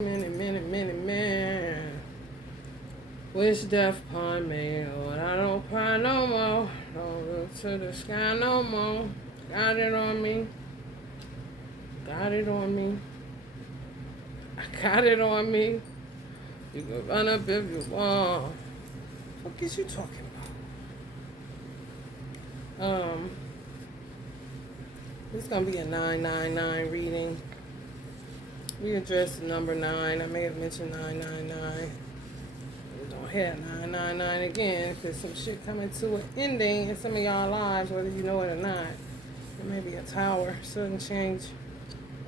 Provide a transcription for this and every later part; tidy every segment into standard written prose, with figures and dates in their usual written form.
Man. Wish death upon me, Lord, I don't cry no more. Don't look to the sky no more. Got it on me. Got it on me. I got it on me. You can run up if you want. What is you talking about? This is gonna be a 999 reading. We addressed the number 9. I may have mentioned 999. We don't have 999 again because some shit coming to an ending in some of y'all lives, whether you know it or not. It may be a tower, sudden change,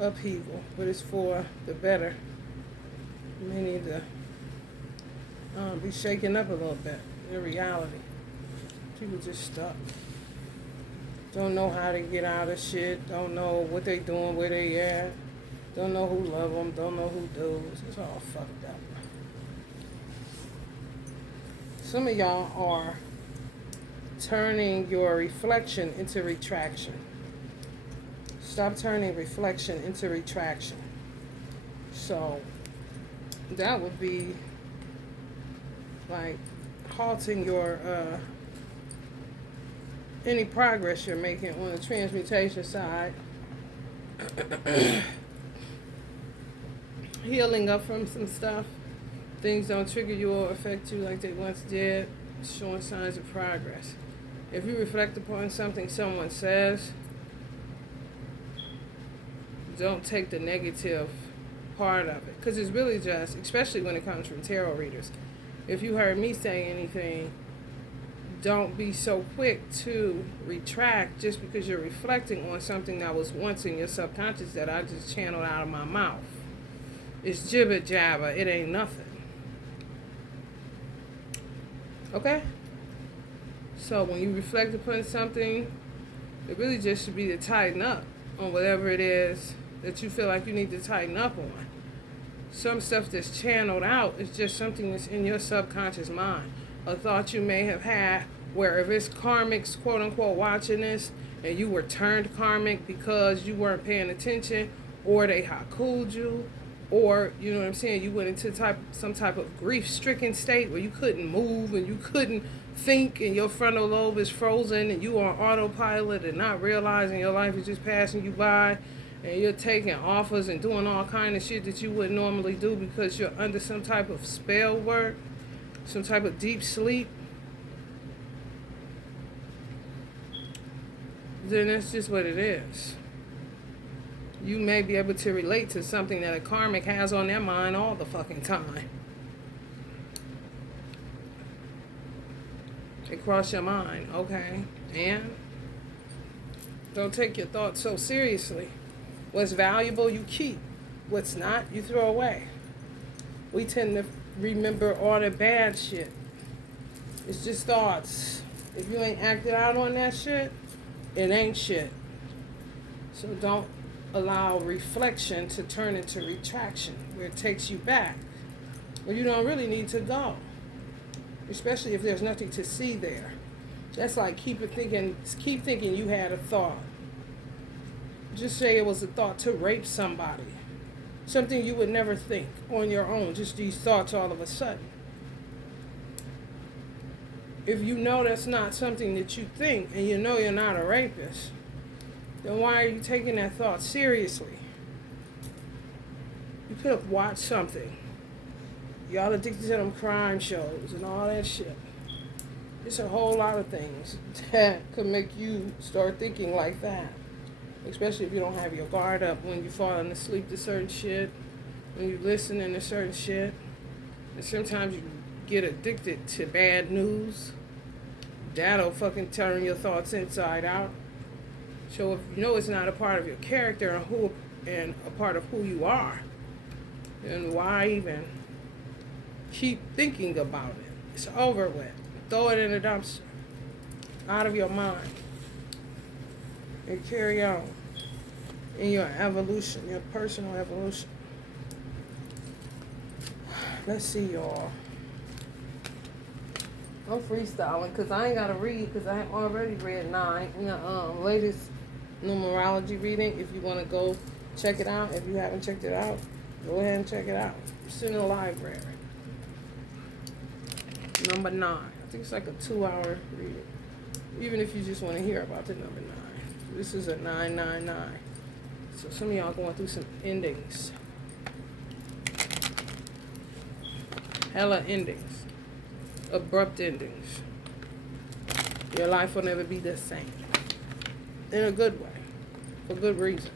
upheaval, but it's for the better. You may need to be shaken up a little bit in reality. People just stuck. Don't know how to get out of shit. Don't know what they doing, where they at. Don't know who love them. Don't know who does. It's all fucked up. Some of y'all are turning your reflection into retraction. Stop turning reflection into retraction. So that would be like halting your any progress you're making on the transmutation side. Healing up from some stuff. Things don't trigger you or affect you like they once did. Showing signs of progress. If you reflect upon something someone says, don't take the negative part of it. Because it's really just, especially when it comes from tarot readers, if you heard me say anything, don't be so quick to retract just because you're reflecting on something that was once in your subconscious that I just channeled out of my mouth. It's jibber jabber. It ain't nothing. Okay? So when you reflect upon something, it really just should be to tighten up on whatever it is that you feel like you need to tighten up on. Some stuff that's channeled out is just something that's in your subconscious mind. A thought you may have had where if it's karmics, quote unquote, watching this and you were turned karmic because you weren't paying attention or they haku'd you, or, you know what I'm saying, you went into some type of grief-stricken state where you couldn't move and you couldn't think and your frontal lobe is frozen and you are on autopilot and not realizing your life is just passing you by and you're taking offers and doing all kind of shit that you wouldn't normally do because you're under some type of spell work, some type of deep sleep, then that's just what it is. You may be able to relate to something that a karmic has on their mind all the fucking time. It crossed your mind, okay? And don't take your thoughts so seriously. What's valuable, you keep. What's not, you throw away. We tend to remember all the bad shit. It's just thoughts. If you ain't acted out on that shit, it ain't shit. So don't allow reflection to turn into retraction, where it takes you back. Well, you don't really need to go, especially if there's nothing to see there. That's like keep thinking you had a thought. Just say it was a thought to rape somebody. Something you would never think on your own, just these thoughts all of a sudden. If you know that's not something that you think and you know you're not a rapist, then why are you taking that thought seriously? You could have watched something. Y'all addicted to them crime shows and all that shit. There's a whole lot of things that could make you start thinking like that. Especially if you don't have your guard up when you fall asleep to certain shit, when you listening to certain shit. And sometimes you get addicted to bad news. That'll fucking turn your thoughts inside out. So if you know it's not a part of your character and a part of who you are, then why even keep thinking about it? It's over with. Throw it in the dumpster. Out of your mind. And carry on in your evolution, your personal evolution. Let's see, y'all. I'm freestyling because I ain't got to read because I already read 9 in the latest numerology reading. If you want to go check it out, if you haven't checked it out, Go ahead and check it out. It's in the library. Number 9. I think it's like a 2-hour read. Even if you just want to hear about the number 9. This is a 999. So some of y'all going through some endings. Hella endings. Abrupt endings. Your life will never be the same. In a good way. For good reason.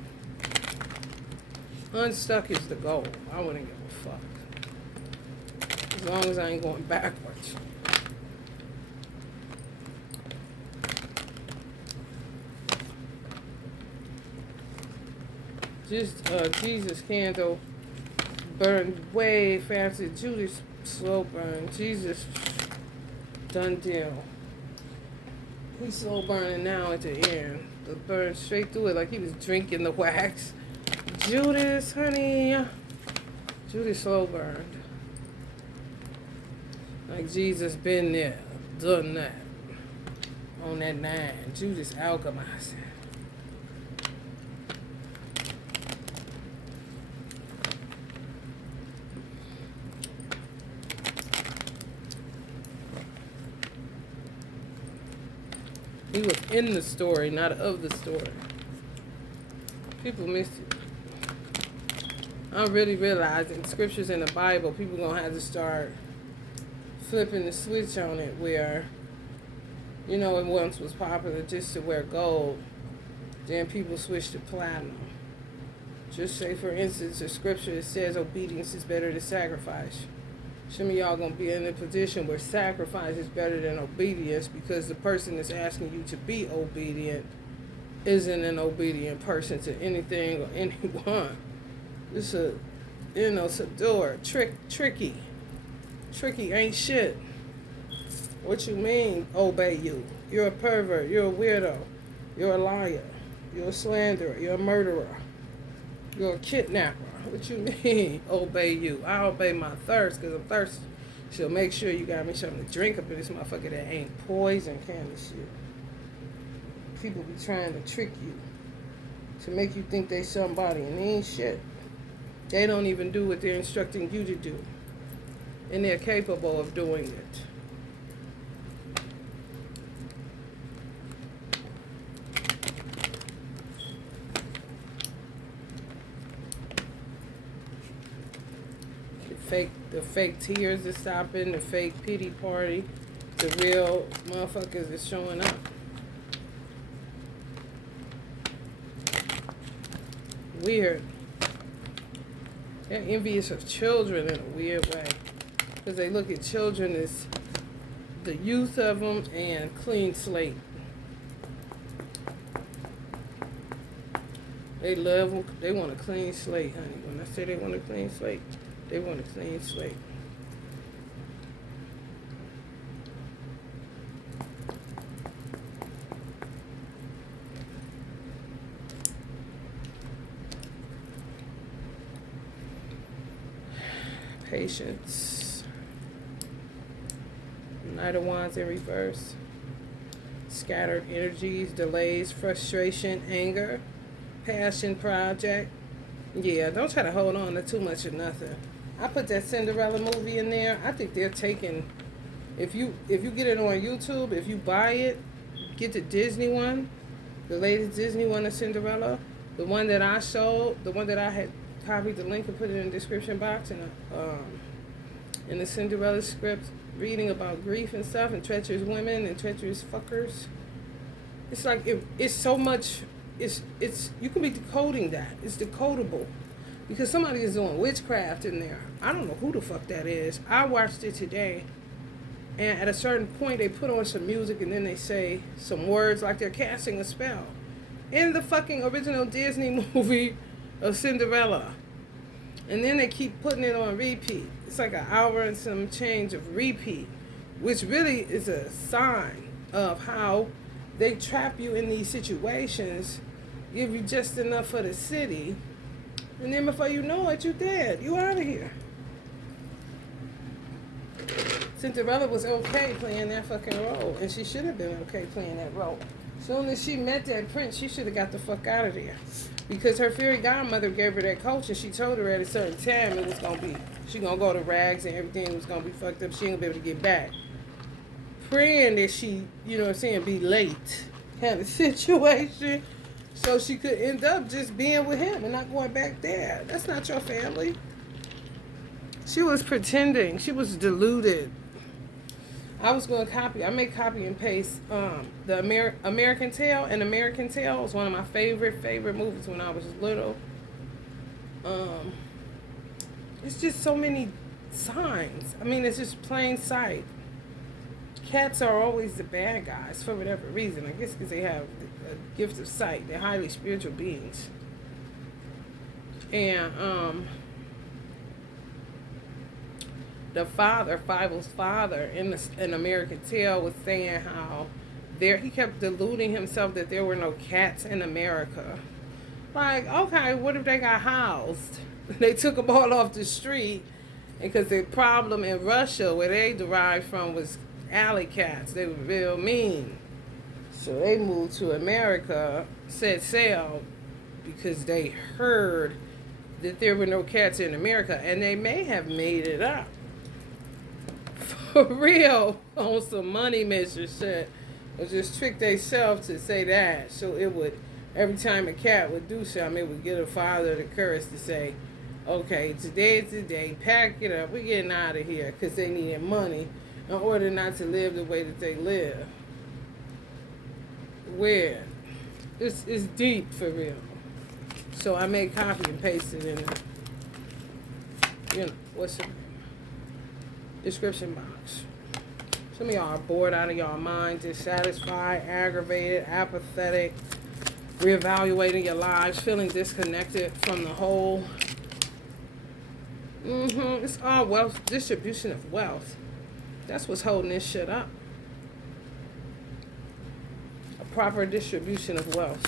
Unstuck is the goal. I wouldn't give a fuck. As long as I ain't going backwards. Just Jesus candle burned way faster. Judas slow burn. Jesus done deal. He's slow burning now at the end. The burn straight through it like he was drinking the wax. Judas, honey. Judas slow burned. Like Jesus been there, done that. On that 9. Judas alchemized. He was in the story, not of the story. People miss it. I'm really realizing scriptures in the Bible, people gonna have to start flipping the switch on it where, you know, it once was popular just to wear gold. Then people switched to platinum. Just say, for instance, a scripture that says obedience is better than sacrifice. Some of y'all gonna be in a position where sacrifice is better than obedience because the person that's asking you to be obedient isn't an obedient person to anything or anyone. It's a, you know, it's a door. Tricky. Tricky ain't shit. What you mean, obey you? You're a pervert. You're a weirdo. You're a liar. You're a slanderer. You're a murderer. You're a kidnapper. What you mean, obey you? I obey my thirst because I'm thirsty. So make sure you got me something to drink up in this motherfucker that ain't poison kind of shit. People be trying to trick you to make you think they somebody and they ain't shit. They don't even do what they're instructing you to do. And they're capable of doing it. The fake tears is stopping, the fake pity party, the real motherfuckers is showing up. Weird. They're envious of children in a weird way. Because they look at children as the youth of them and clean slate. They love them. They want a clean slate, honey. When I say they want a clean slate, they want a clean slate. Patience. Knight of Wands in reverse. Scattered energies, delays, frustration, anger, passion project. Yeah, don't try to hold on to too much of nothing. I put that Cinderella movie in there. I think they're taking, if you get it on YouTube, if you buy it, get the Disney one, the latest Disney one of Cinderella, the one that I showed, the one that I had copied the link and put it in the description box in the Cinderella script, reading about grief and stuff and treacherous women and treacherous fuckers. It's like it's so much. It's you can be decoding that. It's decodable. Because somebody is doing witchcraft in there. I don't know who the fuck that is. I watched it today. And at a certain point, they put on some music and then they say some words like they're casting a spell. In the fucking original Disney movie of Cinderella. And then they keep putting it on repeat. It's like an hour and some change of repeat. Which really is a sign of how they trap you in these situations. Give you just enough for the city. And then before you know it, you're dead. You out of here. Cinderella was okay playing that fucking role. And she should have been okay playing that role. Soon as she met that prince, she should have got the fuck out of there. Because her fairy godmother gave her that coach and she told her at a certain time it was gonna be, she gonna go to rags and everything was gonna be fucked up. She ain't gonna be able to get back. Praying that she, you know what I'm saying, be late kind of situation. So she could end up just being with him and not going back there. That's not your family. She was pretending. She was deluded. I was going to copy. I made copy and paste the American Tail. And American Tail was one of my favorite movies when I was little. It's just so many signs. I mean, it's just plain sight. Cats are always the bad guys for whatever reason. I guess because they have a gift of sight. They're highly spiritual beings. And the father, Fievel's father, in American Tail was saying how he kept deluding himself that there were no cats in America. Like, okay, what if they got housed? They took them all off the street, because the problem in Russia, where they derived from, was alley cats. They were real mean. So they moved to America, set sail, because they heard that there were no cats in America, and they may have made it up. For real, on some money measure shit. Or just trick themselves to say that. So it would, every time a cat would do something, it would give a father the courage to say, okay, today is the day, pack it up, we're getting out of here, because they needed money in order not to live the way that they live. Weird. It's deep, for real. So I made copy and pasted in the, you know, what's the description box. Some of y'all are bored out of y'all mind, dissatisfied, aggravated, apathetic, reevaluating your lives, feeling disconnected from the whole. It's all wealth, distribution of wealth. That's what's holding this shit up. A proper distribution of wealth.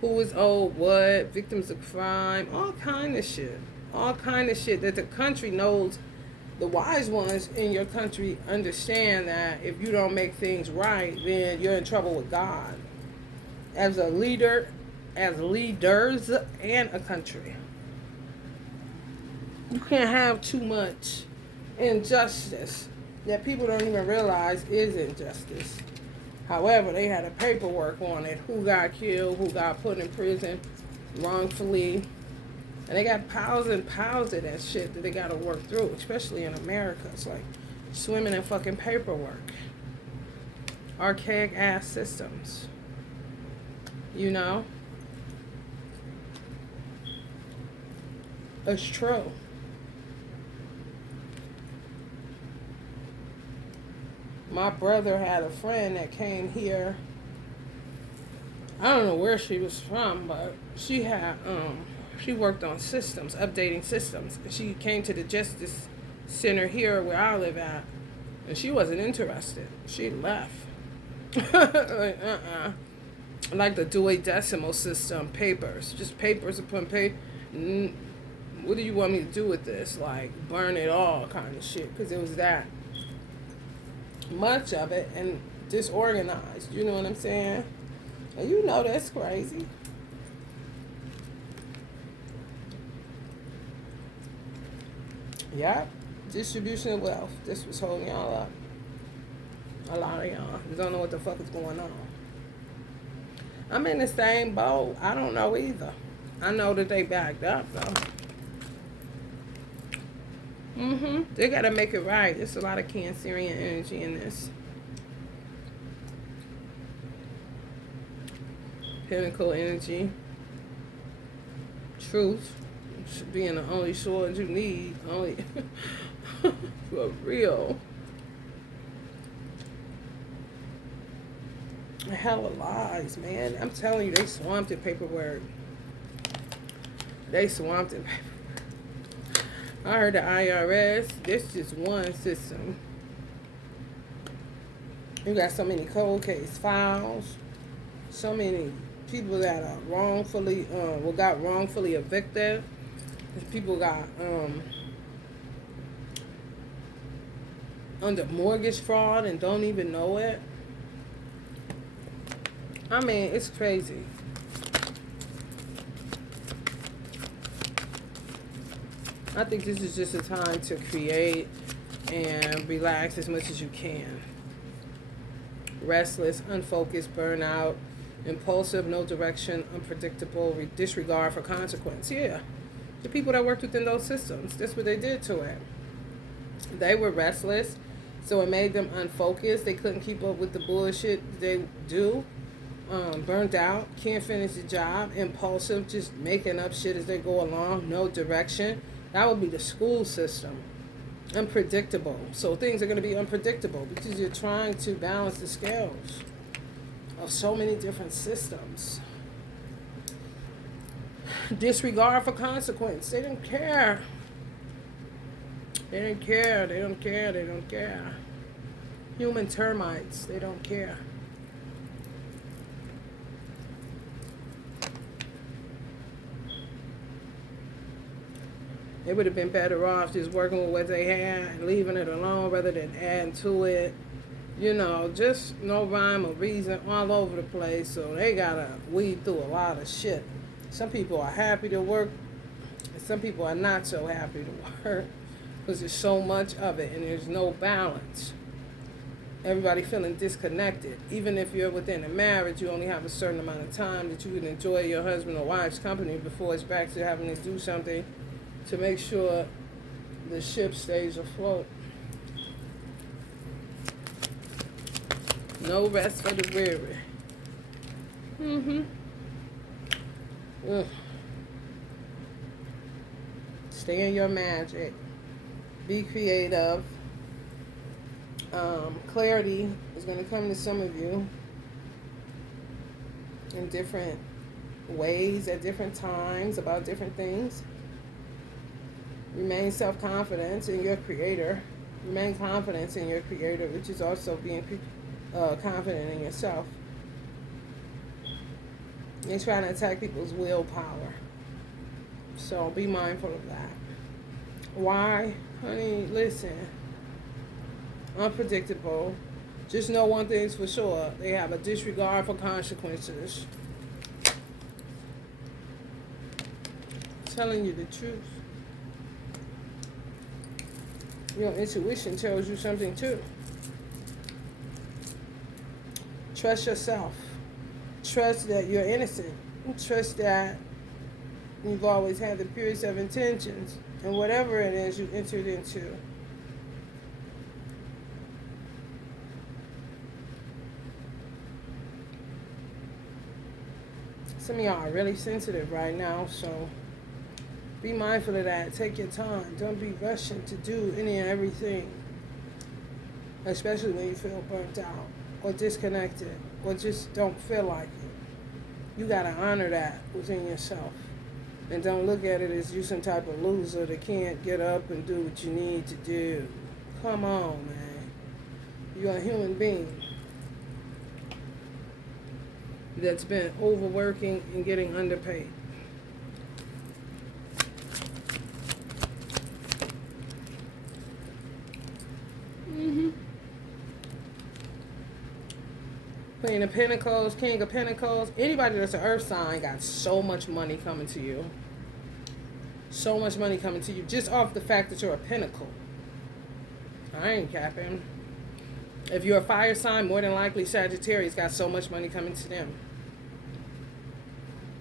Who is owed what, victims of crime, all kind of shit. All kind of shit that the country knows. The wise ones in your country understand that if you don't make things right, then you're in trouble with God. As a leader, as leaders and a country. You can't have too much injustice that people don't even realize is injustice. However, they had a paperwork on it. Who got killed, who got put in prison wrongfully. And they got piles and piles of that shit that they got to work through, especially in America. It's like swimming in fucking paperwork. Archaic ass systems. You know? It's true. My brother had a friend that came here. I don't know where she was from, but she had she worked on systems, updating systems. She came to the Justice Center here where I live at, and she wasn't interested. She left. Like, like the Dewey Decimal System papers, just papers upon paper. What do you want me to do with this? Like burn it all, kind of shit, because it was that much of it and disorganized. You know what I'm saying? And you know that's crazy. Yep. Distribution of wealth. This was holding y'all up. A lot of y'all don't know what the fuck is going on. I'm in the same boat. I don't know either. I know that they backed up though. They gotta make it right. There's a lot of Cancerian energy in this. Pinnacle energy. Truth. Being the only sword you need. Only for real. Hell of lies, man. I'm telling you, they swamped in paperwork. They swamped in paperwork. I heard the IRS, that's just one system. You got so many cold case files, so many people that are wrongfully, got wrongfully evicted. People got under mortgage fraud and don't even know it. I mean, it's crazy. I think this is just a time to create and relax as much as you can. Restless, unfocused, burnout, impulsive, no direction, unpredictable, disregard for consequence. Yeah, the people that worked within those systems, that's what they did to it. They were restless, so it made them unfocused. They couldn't keep up with the bullshit they do. Burnt out, can't finish the job, impulsive, just making up shit as they go along, no direction. That would be the school system. Unpredictable. So things are going to be unpredictable because you're trying to balance the scales of so many different systems. Disregard for consequence. They don't care. They don't care. They don't care. They don't care. Human termites. They don't care. They would have been better off just working with what they had and leaving it alone rather than adding to it. You know, just no rhyme or reason all over the place. So they got to weed through a lot of shit. Some people are happy to work, and some people are not so happy to work because there's so much of it and there's no balance. Everybody feeling disconnected. Even if you're within a marriage, you only have a certain amount of time that you can enjoy your husband or wife's company before it's back to having to do something to make sure the ship stays afloat. No rest for the weary. Ugh. Stay in your magic. Be creative. Clarity is going to come to some of you in different ways at different times about different things. Remain self-confident in your creator. Remain confident in your creator, which is also being confident in yourself. You're trying to attack people's willpower. So be mindful of that. Why? Honey, listen. Unpredictable. Just know one thing's for sure. They have a disregard for consequences. Telling you the truth. Your intuition tells you something too. Trust yourself. Trust that you're innocent. Trust that you've always had the purest of intentions and whatever it is you entered into. Some of y'all are really sensitive right now, so be mindful of that. Take your time. Don't be rushing to do any and everything, especially when you feel burnt out or disconnected or just don't feel like it. You got to honor that within yourself. And don't look at it as you some type of loser that can't get up and do what you need to do. Come on, man. You're a human being that's been overworking and getting underpaid. Queen of Pentacles, King of Pentacles. Anybody that's an earth sign got so much money coming to you. So much money coming to you just off the fact that you're a pentacle. I ain't capping. If you're a fire sign, more than likely Sagittarius got so much money coming to them.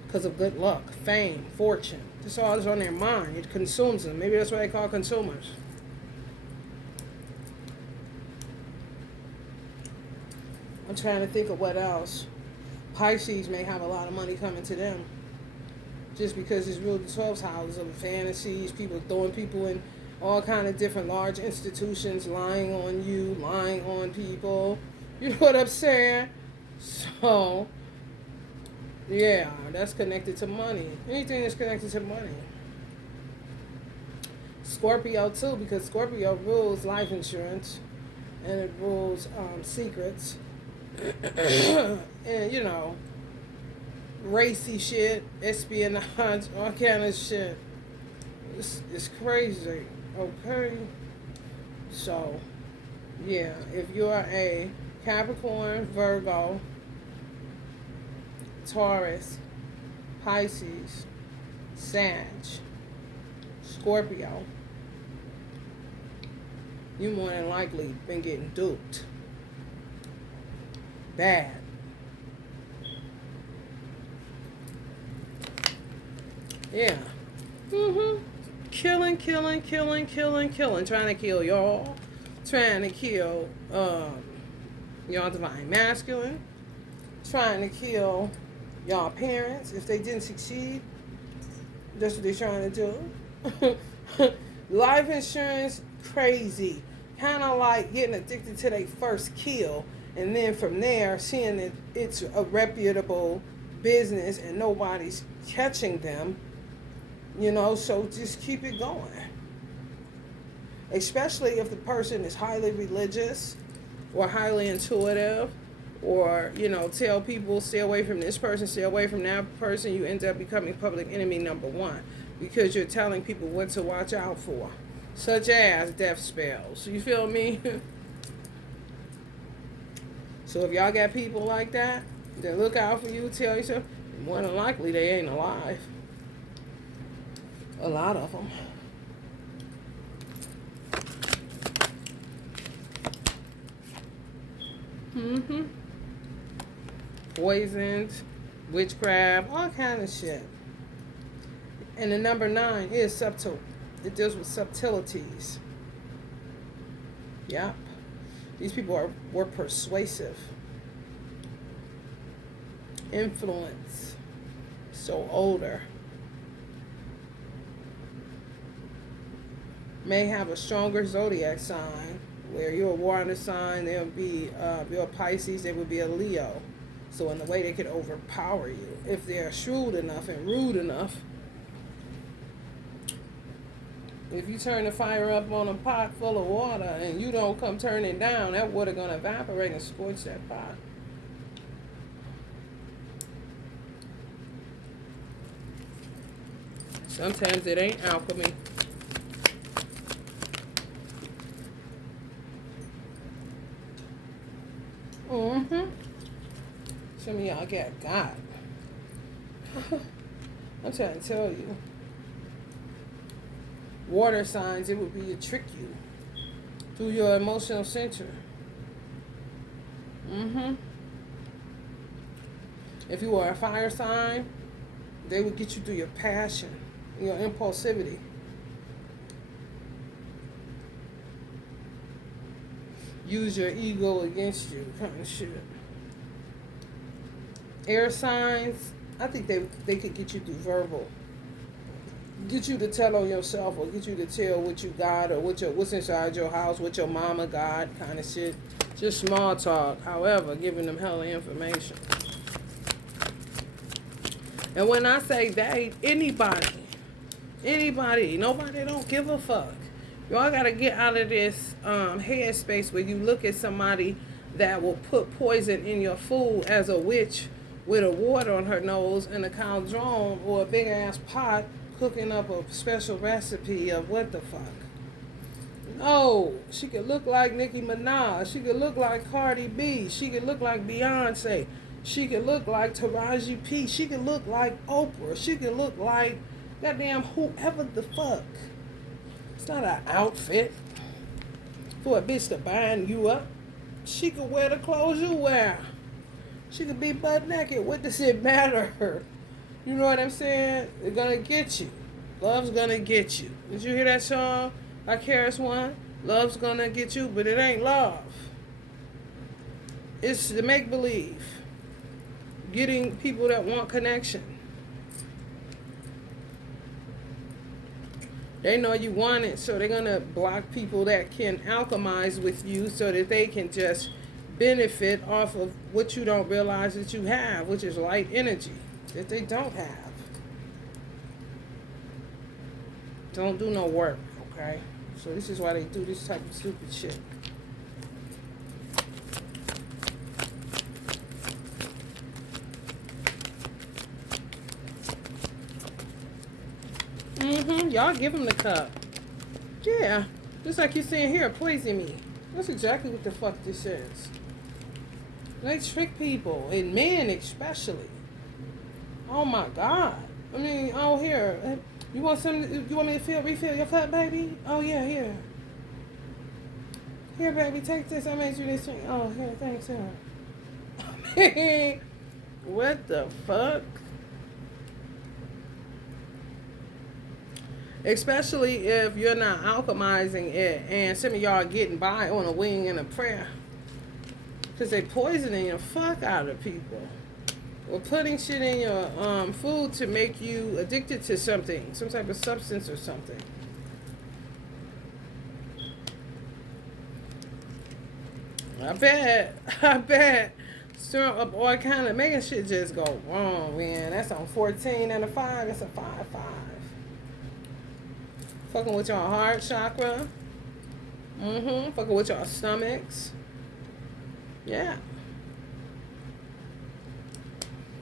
Because of good luck, fame, fortune. This all is on their mind. It consumes them. Maybe that's what they call consumers. I'm trying to think of what else. Pisces may have a lot of money coming to them. Just because it's ruled the 12th house of fantasies, people throwing people in all kind of different large institutions, lying on you, lying on people. You know what I'm saying? So, yeah, that's connected to money. Anything that's connected to money. Scorpio too, because Scorpio rules life insurance and it rules secrets. And you know, racy shit, espionage, all kind of shit. It's crazy, okay? So Yeah, if you're a Capricorn, Virgo, Taurus, Pisces, Sag, Scorpio, you more than likely been getting duped. Bad. Yeah. Killing, killing, killing, killing, killing. Trying to kill y'all. Trying to kill y'all divine masculine. Trying to kill y'all parents if they didn't succeed. That's what they're trying to do. Life insurance, crazy. Kind of like getting addicted to their first kill. And then from there, seeing that it's a reputable business and nobody's catching them. So just keep it going. Especially if the person is highly religious or highly intuitive, or, tell people stay away from this person, stay away from that person, you end up becoming public enemy number one because you're telling people what to watch out for, such as death spells. You feel me? So if y'all got people like that look out for you, tell yourself, more than likely they ain't alive. A lot of them. Poisons, witchcraft, all kind of shit. And the number 9 is subtle. It deals with subtleties. Yep. These people were persuasive. Influence. So older. May have a stronger zodiac sign, where you're a water sign, they'll be, if you're a Pisces, they would be a Leo. So in the way they could overpower you, if they're shrewd enough and rude enough. If you turn the fire up on a pot full of water and you don't come turn it down, that water gonna evaporate and scorch that pot. Sometimes it ain't alchemy. Some of y'all got God. I'm trying to tell you. Water signs, it would be to trick you through your emotional center. If you are a fire sign, they would get you through your passion, your impulsivity. Use your ego against you, kind of shit. Air signs, I think they could get you through verbal. Get you to tell on yourself, or get you to tell what you got, or what's inside your house, what your mama got, kind of shit. Just small talk. However, giving them hella information. And when I say they, anybody, nobody don't give a fuck. Y'all gotta get out of this headspace where you look at somebody that will put poison in your food as a witch with a wart on her nose and a cauldron or a big ass pot cooking up a special recipe of what the fuck. No, she could look like Nicki Minaj. She could look like Cardi B. She could look like Beyonce. She could look like Taraji P. She could look like Oprah. She could look like goddamn whoever the fuck. It's not an outfit for a bitch to bind you up. She could wear the clothes you wear. She could be butt naked. What does it matter? You know what I'm saying? They're gonna get you. Love's gonna get you. Did you hear that song by Karis One? Love's gonna get you, but it ain't love. It's the make-believe. Getting people that want connection. They know you want it, so they're gonna block people that can alchemize with you so that they can just benefit off of what you don't realize that you have, which is light energy that they don't have. Don't do no work, okay? So this is why they do this type of stupid shit. Y'all give them the cup. Yeah, just like you're saying here, poison me. That's exactly what the fuck this is. They trick people, and men especially. Oh my God. I mean, oh here, you want some? You want me to refill your cup, baby? Oh yeah, here. Here, baby, take this. I made you this drink. Oh, here, thanks, here. What the fuck? Especially if you're not alchemizing it, and some of y'all are getting by on a wing and a prayer. Because they poisoning the fuck out of people. Or putting shit in your food to make you addicted to something. Some type of substance or something. I bet. Stir up all kind of making shit just go wrong, man. That's on 14 and a 5. It's a 5-5. Fucking with your heart chakra. Fucking with your stomachs. Yeah.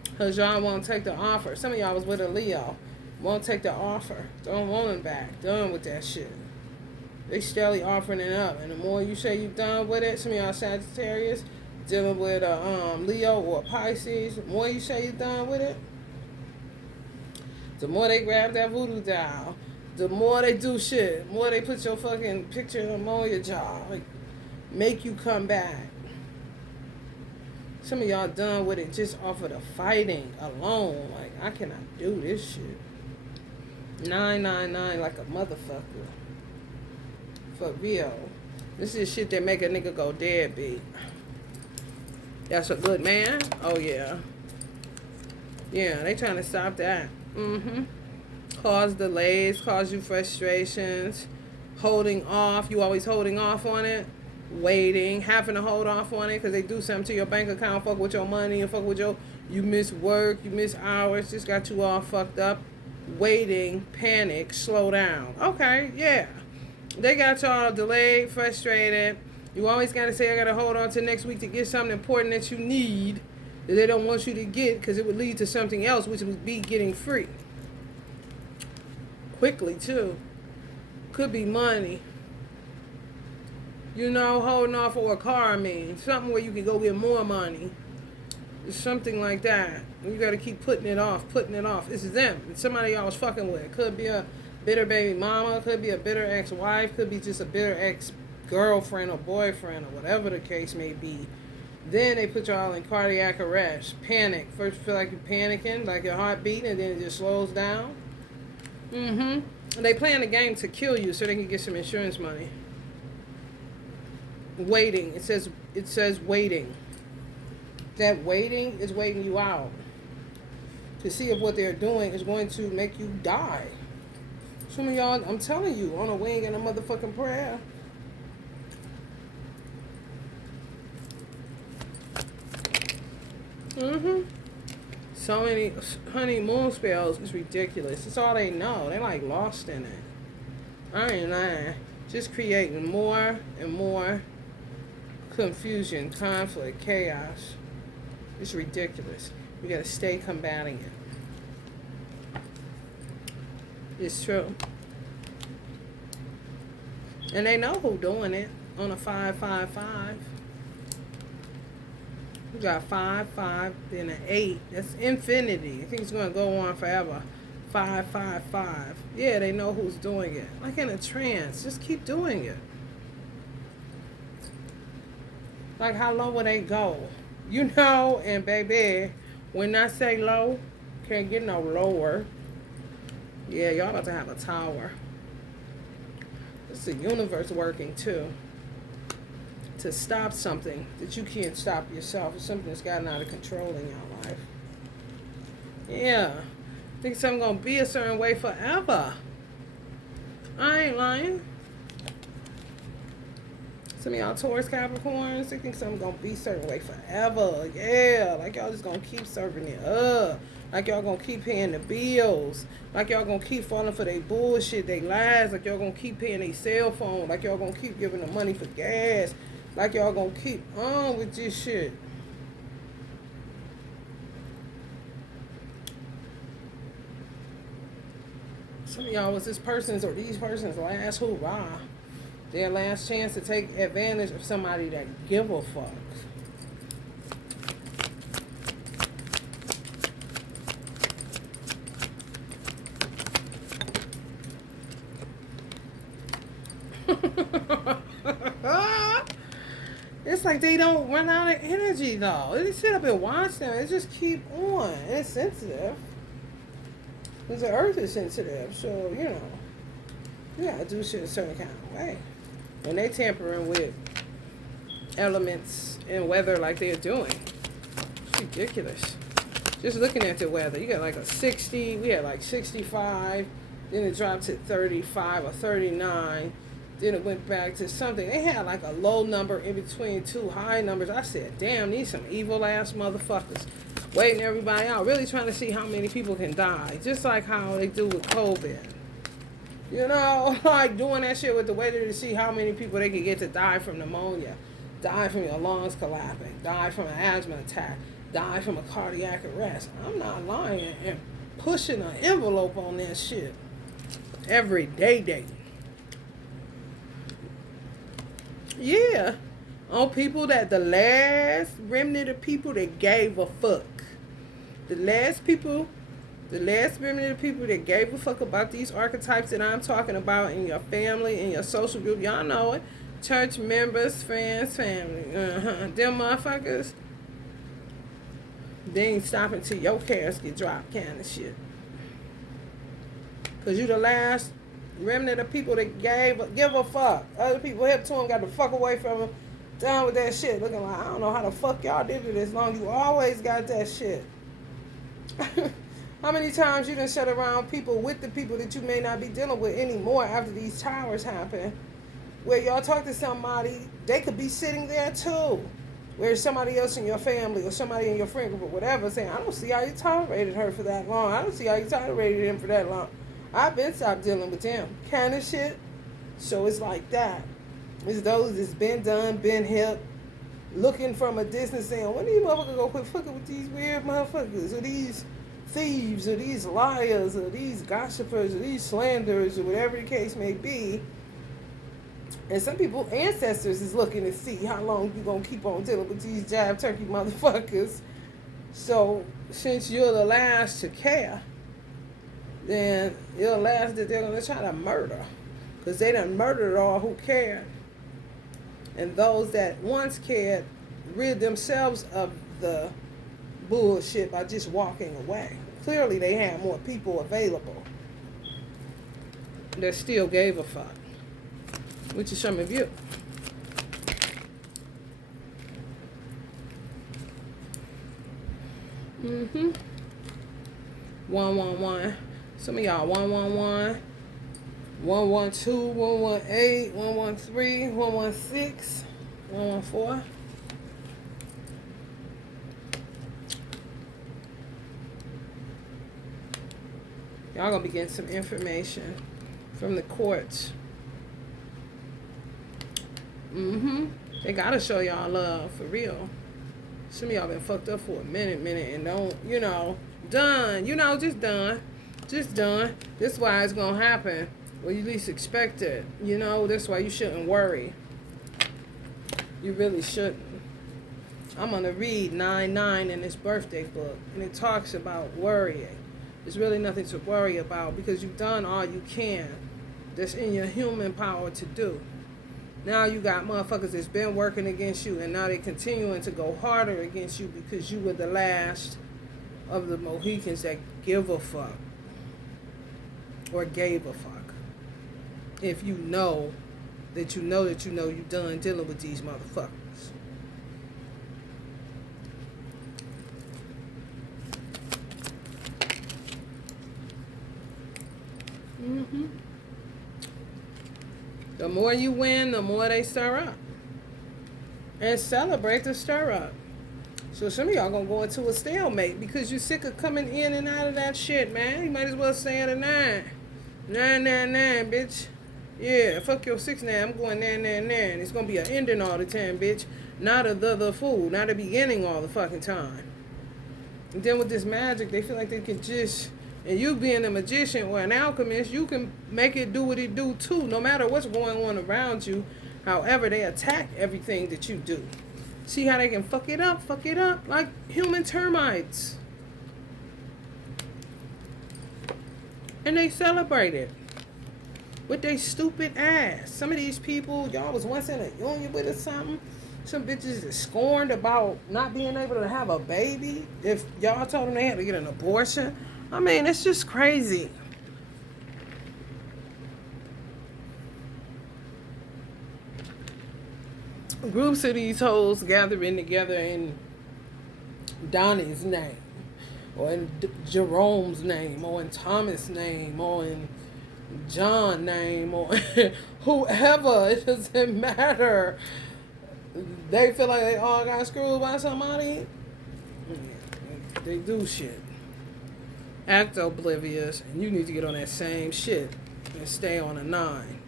Because y'all won't take the offer. Some of y'all was with a Leo. Won't take the offer. Don't want it back. Done with that shit. They steadily offering it up. And the more you say you're done with it, some of y'all Sagittarius dealing with a Leo or a Pisces, the more you say you're done with it, the more they grab that voodoo doll. The more they do shit, the more they put your fucking picture of them on your jaw. Like, make you come back. Some of y'all done with it just off of the fighting alone. Like, I cannot do this shit. 999 like a motherfucker. For real. This is shit that make a nigga go deadbeat. That's a good man? Oh, yeah. Yeah, they trying to stop that. Cause delays, cause you frustrations. Holding off. You always holding off on it. Waiting. Having to hold off on it because they do something to your bank account. Fuck with your money and fuck with your... You miss work. You miss hours. Just got you all fucked up. Waiting. Panic. Slow down. Okay, yeah. They got y'all delayed, frustrated. You always got to say, I got to hold on to next week to get something important that you need that they don't want you to get because it would lead to something else, which would be getting free. Quickly, too. Could be money. You know, holding off for a car, I mean. Something where you can go get more money. It's something like that. You got to keep putting it off. It's them. It's somebody y'all was fucking with. Could be a bitter baby mama. Could be a bitter ex-wife. Could be just a bitter ex-girlfriend or boyfriend or whatever the case may be. Then they put y'all in cardiac arrest. Panic. First you feel like you're panicking, like your heart beating, and then it just slows down. And they playing the game to kill you so they can get some insurance money. Waiting. It says waiting. That waiting is waiting you out to see if what they're doing is going to make you die. Some of y'all, I'm telling you, on a wing and a motherfucking prayer. So many honeymoon spells. It's ridiculous. It's all they know. They like lost in it. I ain't lying. Just creating more and more confusion, conflict, chaos. It's ridiculous. We gotta stay combating it. It's true. And they know who doing it on a 5-5-5. We got 5, 5, then an 8. That's infinity. I think it's gonna go on forever. 5, 5, 5. Yeah, they know who's doing it. Like in a trance. Just keep doing it. Like how low will they go? You know, and baby, when I say low, can't get no lower. Yeah, y'all about to have a tower. It's the universe working too. To stop something that you can't stop yourself. It's something that's gotten out of control in your life. Yeah. I think something gonna be a certain way forever. I ain't lying. Some of y'all Taurus, Capricorns, they think something gonna be a certain way forever. Yeah, like y'all just gonna keep serving it up. Like y'all gonna keep paying the bills. Like y'all gonna keep falling for their bullshit, they lies. Like y'all gonna keep paying their cell phone. Like y'all gonna keep giving them money for gas. Like y'all gonna keep on with this shit. Some of y'all was this person's or these person's last hoorah. Their last chance to take advantage of somebody that give a fuck. It's like they don't run out of energy though. They sit up and watch them. It just keep on. And it's sensitive. Because the earth is sensitive. So, you know, you gotta do shit a certain kind of way. When they tampering with elements and weather like they're doing. It's ridiculous. Just looking at the weather. You got like a 60. We had like 65. Then it dropped to 35 or 39. Then it went back to something. They had like a low number in between two high numbers. I said, damn, these some evil ass motherfuckers. Waiting everybody out. Really trying to see how many people can die. Just like how they do with COVID. You know, like doing that shit with the weather to see how many people they can get to die from pneumonia. Die from your lungs collapsing. Die from an asthma attack. Die from a cardiac arrest. I'm not lying and pushing an envelope on that shit. Every day. Yeah. On people that the last remnant of people that gave a fuck. The last remnant of people that gave a fuck about these archetypes that I'm talking about in your family, in your social group. Y'all know it. Church members, friends, family. Them motherfuckers. They ain't stopping till your cares get dropped kind of shit. Because you the last remnant of people that give a fuck. Other people hip to them, got the fuck away from them. Done with that shit. Looking like, I don't know how the fuck y'all did it as long. You always got that shit. How many times you done shut around people with the people that you may not be dealing with anymore after these towers happen? Where y'all talk to somebody, they could be sitting there too. Where somebody else in your family or somebody in your friend group or whatever saying, I don't see how you tolerated her for that long. I don't see how you tolerated him for that long. I've been stopped dealing with them. Kind of shit. So it's like that. It's those that's been done, been hip, looking from a distance saying, when these motherfuckers go quit fucking with these weird motherfuckers or these thieves or these liars or these gossipers or these slanderers or whatever the case may be. And some people, ancestors, is looking to see how long you going to keep on dealing with these jab turkey motherfuckers. So, since you're the last to care, then you're the last that they're going to try to murder. Because they done murdered all who cared. And those that once cared rid themselves of the bullshit by just walking away. Clearly, they had more people available that still gave a fuck. Which is some of you. Mm-hmm. 111. Some of y'all 111, 112, 118, 113, 116, 114. Y'all gonna be getting some information from the courts. They gotta show y'all love, for real. Some of y'all been fucked up for a minute, and don't, done. Just done. Just done. This is why it's gonna happen when you least expect it. That's why you shouldn't worry. You really shouldn't. I'm gonna read 9-9 in this birthday book, and it talks about worrying. There's really nothing to worry about because you've done all you can that's in your human power to do. Now you got motherfuckers that's been working against you, and now they're continuing to go harder against you because you were the last of the Mohicans that give a fuck or gave a fuck. If you know that you you're done dealing with these motherfuckers. The more you win, the more they stir up. And celebrate the stir up. So some of y'all gonna go into a stalemate because you're sick of coming in and out of that shit, man. You might as well stay at a 9. 9, bitch. Yeah, fuck your 6 now. I'm going 9. It's gonna be an ending all the time, bitch. Not a the fool. Not a beginning all the fucking time. And then with this magic, they feel like they can just And you being a magician or an alchemist, you can make it do what it do too, no matter what's going on around you. However, they attack everything that you do. See how they can fuck it up like human termites. And they celebrate it with their stupid ass. Some of these people, y'all was once in a union with or something. Some bitches is scorned about not being able to have a baby. If y'all told them they had to get an abortion. I mean, it's just crazy. Groups of these hoes gathering together in Donnie's name, or in Jerome's name, or in Thomas' name, or in John's name, or whoever. It doesn't matter. They feel like they all got screwed by somebody. They do shit. Act oblivious, and you need to get on that same shit and stay on a 9.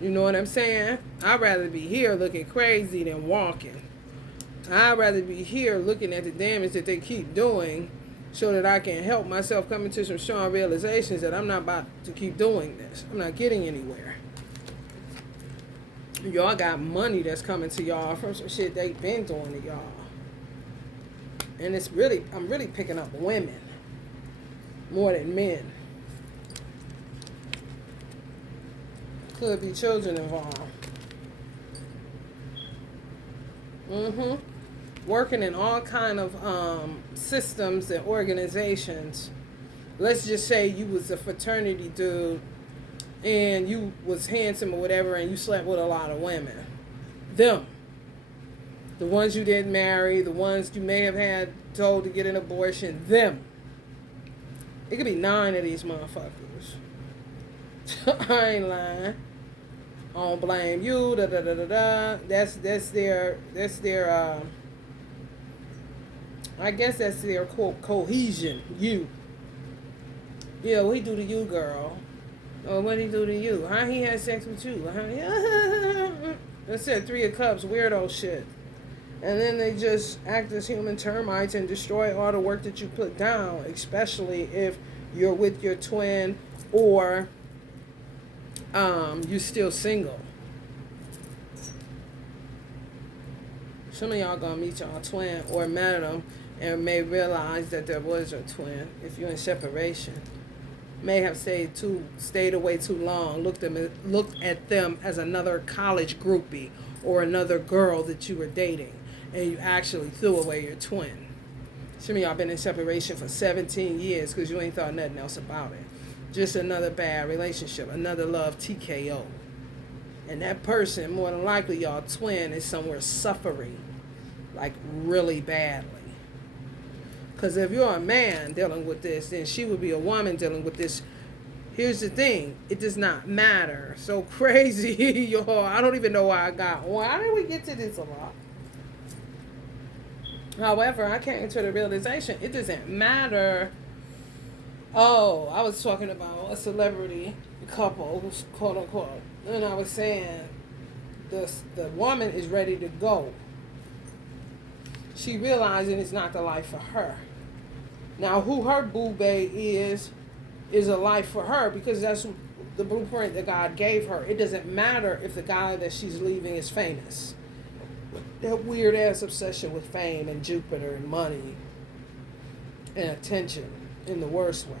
You know what I'm saying? I'd rather be here looking crazy than walking. I'd rather be here looking at the damage that they keep doing so that I can help myself come into some strong realizations that I'm not about to keep doing this. I'm not getting anywhere. Y'all got money that's coming to y'all from some shit they've been doing to y'all. And I'm really picking up women more than men. Could be children involved. Working in all kind of systems and organizations. Let's just say you was a fraternity dude and you was handsome or whatever and you slept with a lot of women. Them. The ones you didn't marry, the ones you may have had told to get an abortion, them. It could be 9 of these motherfuckers. I ain't lying. I don't blame you. That's their I guess that's their cohesion. You. Yeah, what he do to you, girl? Or what he do to you? How he had sex with you? That's it, 3 of Cups, weirdo shit. And then they just act as human termites and destroy all the work that you put down, especially if you're with your twin or you're still single. Some of y'all gonna meet y'all twin or met them and may realize that there was your twin. If you're in separation, may have stayed away too long, looked at them as another college groupie or another girl that you were dating, and you actually threw away your twin. Some of y'all been in separation for 17 years because you ain't thought nothing else about it. Just another bad relationship, another love TKO. And that person, more than likely y'all twin, is somewhere suffering, like really badly. Because if you're a man dealing with this, then she would be a woman dealing with this. Here's the thing, it does not matter. So crazy, y'all. I don't even know why did we get to this a lot? However, I came to the realization it doesn't matter. Oh, I was talking about a celebrity couple, quote unquote, and I was saying the woman is ready to go. She realizing it's not the life for her. Now, who her boo bae is a life for her because that's the blueprint that God gave her. It doesn't matter if the guy that she's leaving is famous. That weird ass obsession with fame and Jupiter and money and attention in the worst way.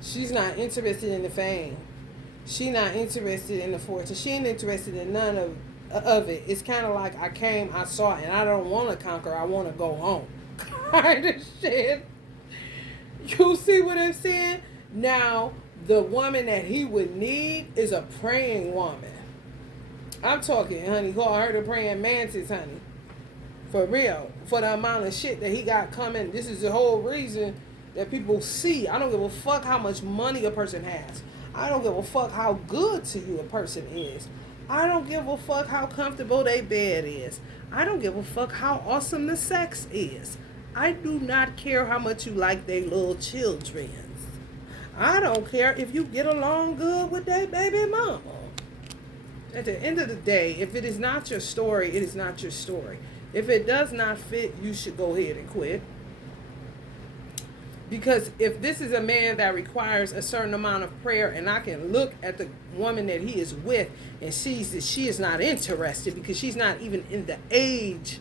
She's not interested in the fame. She's not interested in the fortune. She ain't interested in none of it. It's kind of like I came, I saw it, and I don't want to conquer. I want to go home. Kind of shit. You see what I'm saying? Now, the woman that he would need is a praying woman. I'm talking, honey. Call her the praying mantis, honey. For real. For the amount of shit that he got coming. This is the whole reason that people see. I don't give a fuck how much money a person has. I don't give a fuck how good to you a person is. I don't give a fuck how comfortable their bed is. I don't give a fuck how awesome the sex is. I do not care how much you like their little children. I don't care if you get along good with their baby mama. At the end of the day, if it is not your story, it is not your story. If it does not fit, you should go ahead and quit. Because if this is a man that requires a certain amount of prayer, and I can look at the woman that he is with and sees that she is not interested because she's not even in the age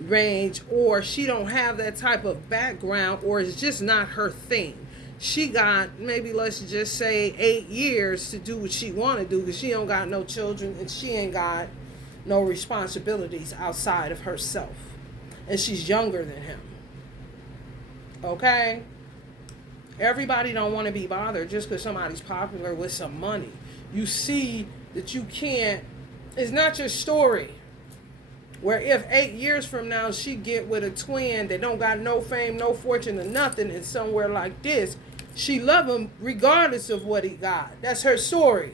range, or she don't have that type of background, or it's just not her thing. She got maybe, let's just say, 8 years to do what she want to do because she don't got no children and she ain't got no responsibilities outside of herself, and she's younger than him. Okay? Everybody don't want to be bothered just because somebody's popular with some money. You see that you can't, it's not your story. Where if 8 years from now she get with a twin that don't got no fame, no fortune, or nothing, and somewhere like this, she love him regardless of what he got. That's her story.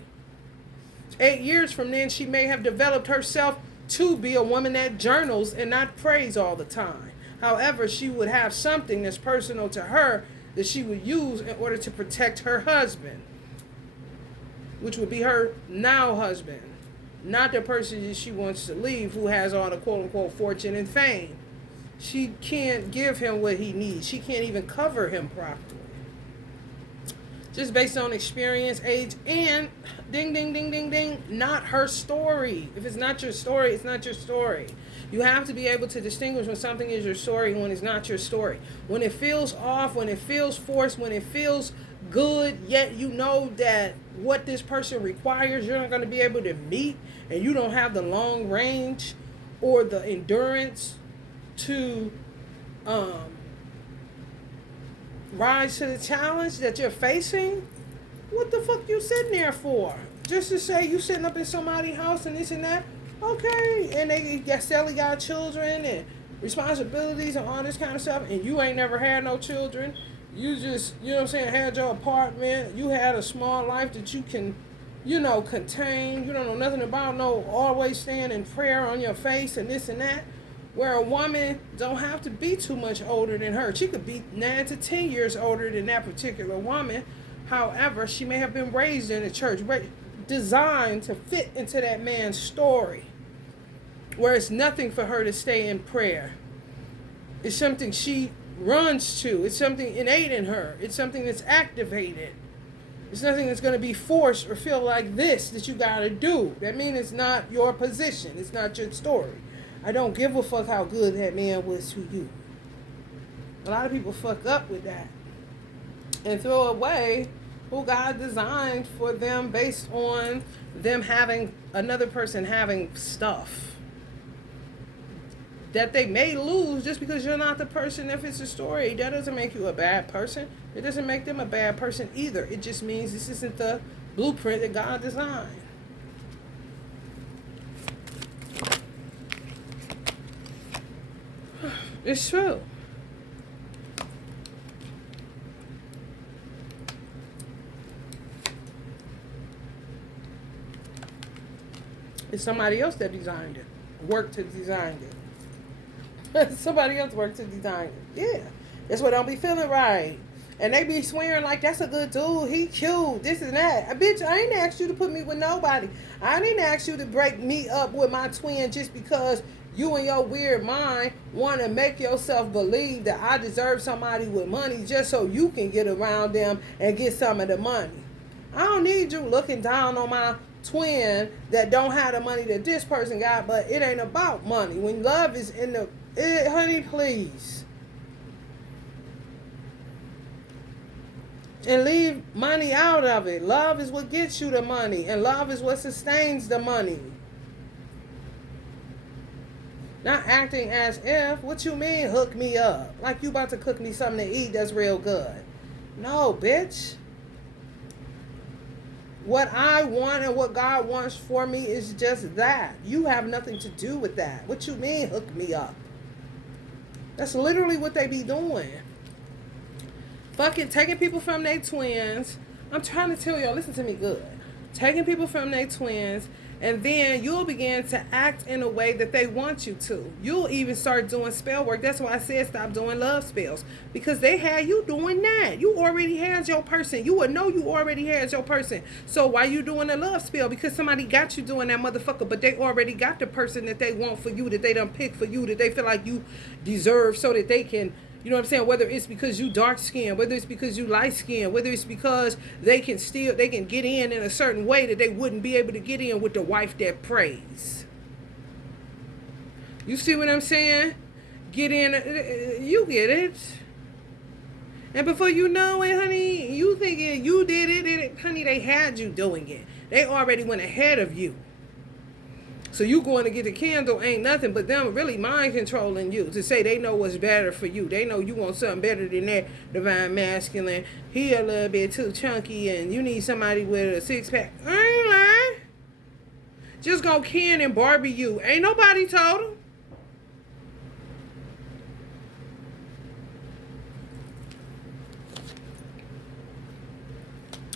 8 years from then, she may have developed herself to be a woman that journals and not prays all the time. However, she would have something that's personal to her that she would use in order to protect her husband, which would be her now husband, not the person that she wants to leave who has all the quote-unquote fortune and fame. She can't give him what he needs. She can't even cover him properly. Just based on experience, age, and ding, ding, ding, ding, ding, not her story. If it's not your story, it's not your story. You have to be able to distinguish when something is your story and when it's not your story. When it feels off, when it feels forced, when it feels good, yet you know that what this person requires, you're not going to be able to meet, and you don't have the long range or the endurance to rise to the challenge that you're facing. What the fuck you sitting there for? Just to say you sitting up in somebody's house and this and that? Okay, and they got children and responsibilities and all this kind of stuff, and you ain't never had no children. You just, you know what I'm saying, had your apartment. You had a small life that you can, contain. You don't know nothing about no always staying in prayer on your face and this and that. Where a woman don't have to be too much older than her. She could be 9 to 10 years older than that particular woman. However, she may have been raised in a church, designed to fit into that man's story, where it's nothing for her to stay in prayer. It's something she runs to. It's something innate in her. It's something that's activated. It's nothing that's going to be forced or feel like this that you got to do. That means it's not your position. It's not your story. I don't give a fuck how good that man was to you. A lot of people fuck up with that and throw away who God designed for them based on them having another person having stuff that they may lose just because you're not the person. If it's a story, that doesn't make you a bad person. It doesn't make them a bad person either. It just means this isn't the blueprint that God designed. It's true. It's somebody else that designed it. Worked to design it. Somebody else worked to design it. Yeah. That's what don't be feeling right. And they be swearing like that's a good dude. He cute. This and that. Bitch, I ain't asked you to put me with nobody. I didn't ask you to break me up with my twin just because you and your weird mind want to make yourself believe that I deserve somebody with money just so you can get around them and get some of the money. I don't need you looking down on my twin that don't have the money that this person got, but it ain't about money. When love is in the... honey, please. And leave money out of it. Love is what gets you the money, and love is what sustains the money. Not acting as if, what you mean hook me up? Like you about to cook me something to eat that's real good. No, bitch. What I want and what God wants for me is just that. You have nothing to do with that. What you mean hook me up? That's literally what they be doing. Fucking taking people from their twins. I'm trying to tell y'all, listen to me good. Taking people from their twins, and then you'll begin to act in a way that they want you to. You'll even start doing spell work. That's why I said stop doing love spells. Because they had you doing that. You already had your person. You would know you already had your person. So why you doing a love spell? Because somebody got you doing that motherfucker, but they already got the person that they want for you, that they done pick for you, that they feel like you deserve so that they can You know what I'm saying? Whether it's because you dark skinned, whether it's because you light skinned, whether it's because they can get in a certain way that they wouldn't be able to get in with the wife that prays. You see what I'm saying? Get in, you get it. And before you know it, honey, you thinking you did it, and honey, they had you doing it. They already went ahead of you. So you going to get the candle ain't nothing but them really mind controlling you to say they know what's better for you. They know you want something better than that divine masculine. He a little bit too chunky and you need somebody with a six pack. I ain't lying. Just go Ken and Barbie you. Ain't nobody told him.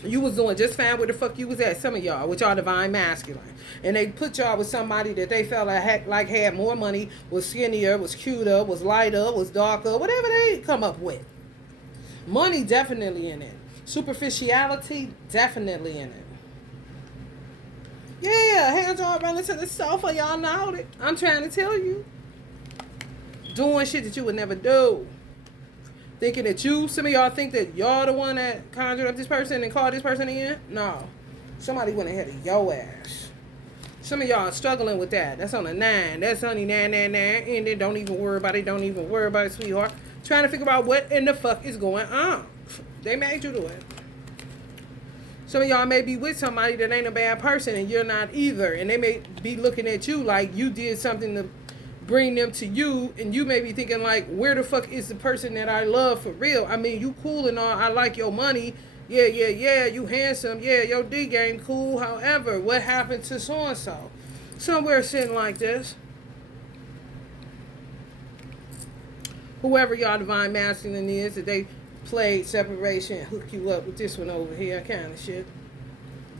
You was doing just fine where the fuck you was at, some of y'all, with y'all divine masculine. And they put y'all with somebody that they felt like had more money, was skinnier, was cuter, was lighter, was darker, whatever they come up with. Money definitely in it. Superficiality definitely in it. Yeah, hands on running to the sofa, y'all know it. I'm trying to tell you. Doing shit that you would never do. Thinking that some of y'all think that y'all the one that conjured up this person and called this person in? No. Somebody went ahead of your ass. Some of y'all are struggling with that. That's on a 9. That's only 9. And then don't even worry about it. Don't even worry about it, sweetheart. Trying to figure out what in the fuck is going on. They made you do it. Some of y'all may be with somebody that ain't a bad person and you're not either. And they may be looking at you like you did something to bring them to you, and you may be thinking like, where the fuck is the person that I love for real? I mean, you cool and all, I like your money, yeah, you handsome, yeah, your D game cool, however, what happened to so-and-so? Somewhere sitting like this. Whoever y'all divine masculine is, that they played separation, hook you up with this one over here, kind of shit.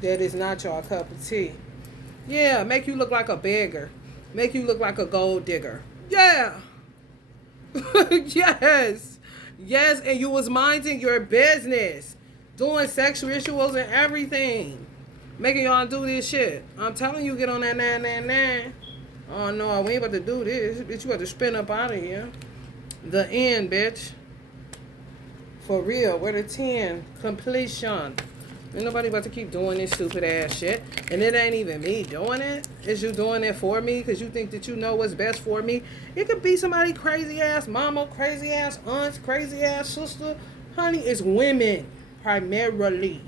That is not your cup of tea. Yeah, make you look like a beggar. Make you look like a gold digger. Yeah. Yes. Yes, and you was minding your business. Doing sex rituals and everything. Making y'all do this shit. I'm telling you, get on that 999. Oh, no, we ain't about to do this. Bitch, you about to spin up out of here. The end, bitch. For real. We're the 10. Completion. Ain't nobody about to keep doing this stupid ass shit. And it ain't even me doing it. It's you doing it for me because you think that you know what's best for me. It could be somebody crazy ass mama, crazy ass aunt, crazy ass sister. Honey, it's women primarily.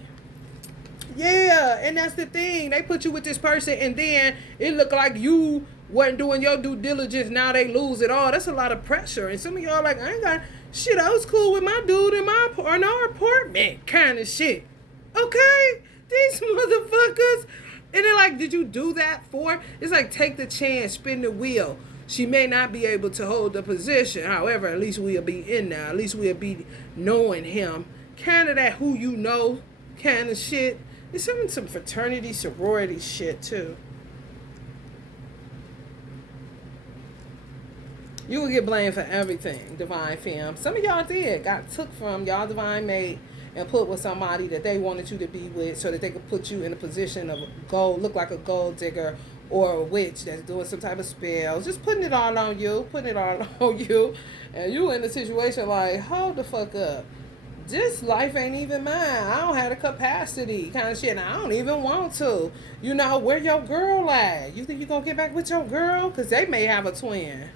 Yeah, and that's the thing. They put you with this person and then it looked like you wasn't doing your due diligence. Now they lose it all. That's a lot of pressure. And some of y'all like, I ain't got shit. I was cool with my dude in our apartment kind of shit. Okay, these motherfuckers. And they're like, did you do that for? It's like, take the chance, spin the wheel. She may not be able to hold the position. However, at least we'll be in there. At least we'll be knowing him. Kind of that who you know kind of shit. It's some fraternity, sorority shit, too. You will get blamed for everything, divine femme. Some of y'all did. Got took from y'all divine mate and put with somebody that they wanted you to be with so that they could put you in a position of gold, look like a gold digger or a witch that's doing some type of spell. Just putting it all on you, And you in a situation like, hold the fuck up. This life ain't even mine. I don't have the capacity kind of shit. And I don't even want to. You know, where your girl at? You think you gonna get back with your girl? Because they may have a twin.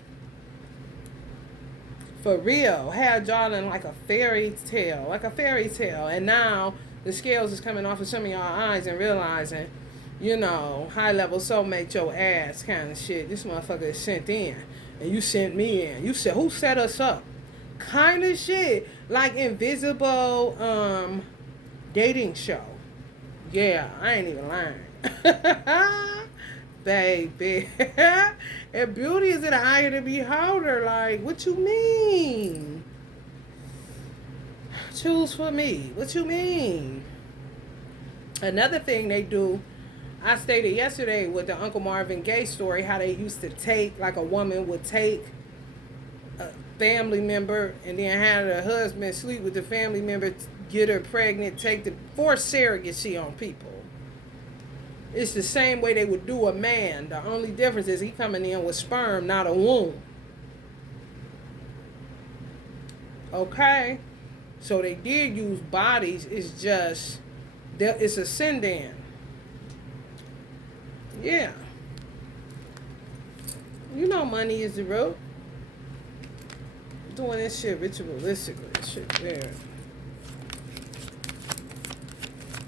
For real, had y'all in like a fairy tale. And now the scales is coming off of some of y'all eyes and realizing, you know, high level soulmate your ass kind of shit. This motherfucker is sent in. And you sent me in. You said, who set us up? Kind of shit. Like invisible dating show. Yeah, I ain't even lying. Baby. And beauty is in the eye of the beholder. Like, what you mean? Choose for me. What you mean? Another thing they do, I stated yesterday with the Uncle Marvin Gaye story, how they used to take, like a woman would take a family member and then have her husband sleep with the family member, get her pregnant, force surrogacy on people. It's the same way they would do a man. The only difference is he coming in with sperm, not a womb. Okay? So they did use bodies. It's just, it's a send-in. Yeah. You know money is the root. Doing this shit ritualistically. This shit weird.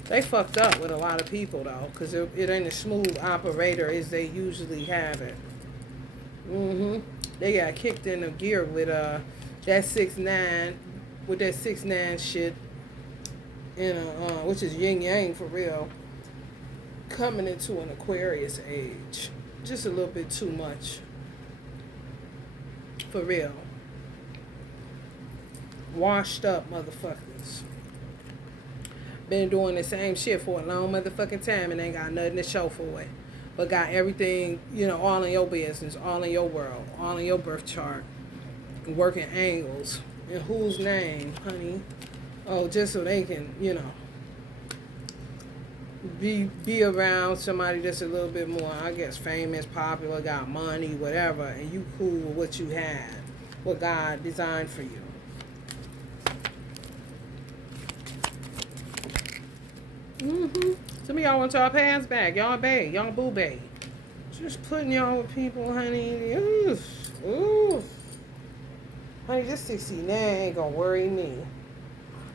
They fucked up with a lot of people, though, because it ain't a smooth operator as they usually have it. They got kicked in the gear with that 6ix9ine, with that 6ix9ine shit, which is yin yang for real. Coming into an Aquarius age, just a little bit too much, for real. Washed up motherfuckers. Been doing the same shit for a long motherfucking time and ain't got nothing to show for it. But got everything, all in your business, all in your world, all in your birth chart. Working angles. In whose name, honey? Oh, just so they can, be around somebody that's a little bit more, I guess, famous, popular, got money, whatever, and you cool with what you had, what God designed for you. Some of y'all want y'all pants back. Y'all bae. Y'all boo bae. Just putting y'all with people, honey. Ooh. Honey, this 69 ain't gonna worry me.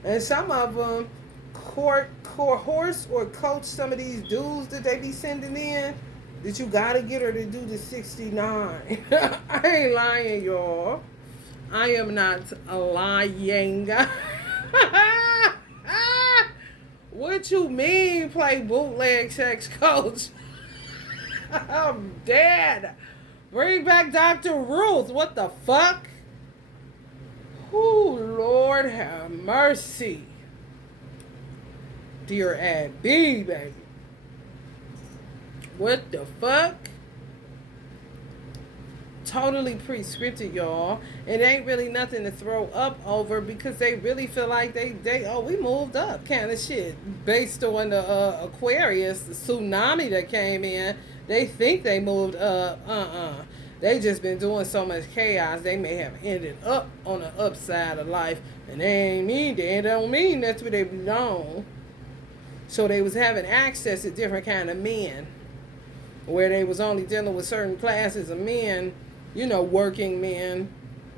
And some of them horse or coach some of these dudes that they be sending in that you gotta get her to do the 69. I ain't lying, y'all. I am not lying. What you mean play bootleg sex coach? I'm dead. Bring back Dr. Ruth. What the fuck? Ooh, Lord have mercy. Dear Abby, baby. What the fuck? Totally pre-scripted, y'all. It ain't really nothing to throw up over because they really feel like we moved up kind of shit. Based on the Aquarius, the tsunami that came in, they think they moved up. They just been doing so much chaos, they may have ended up on the upside of life. And they don't mean that's where they belong. So they was having access to different kind of men, where they was only dealing with certain classes of men, working men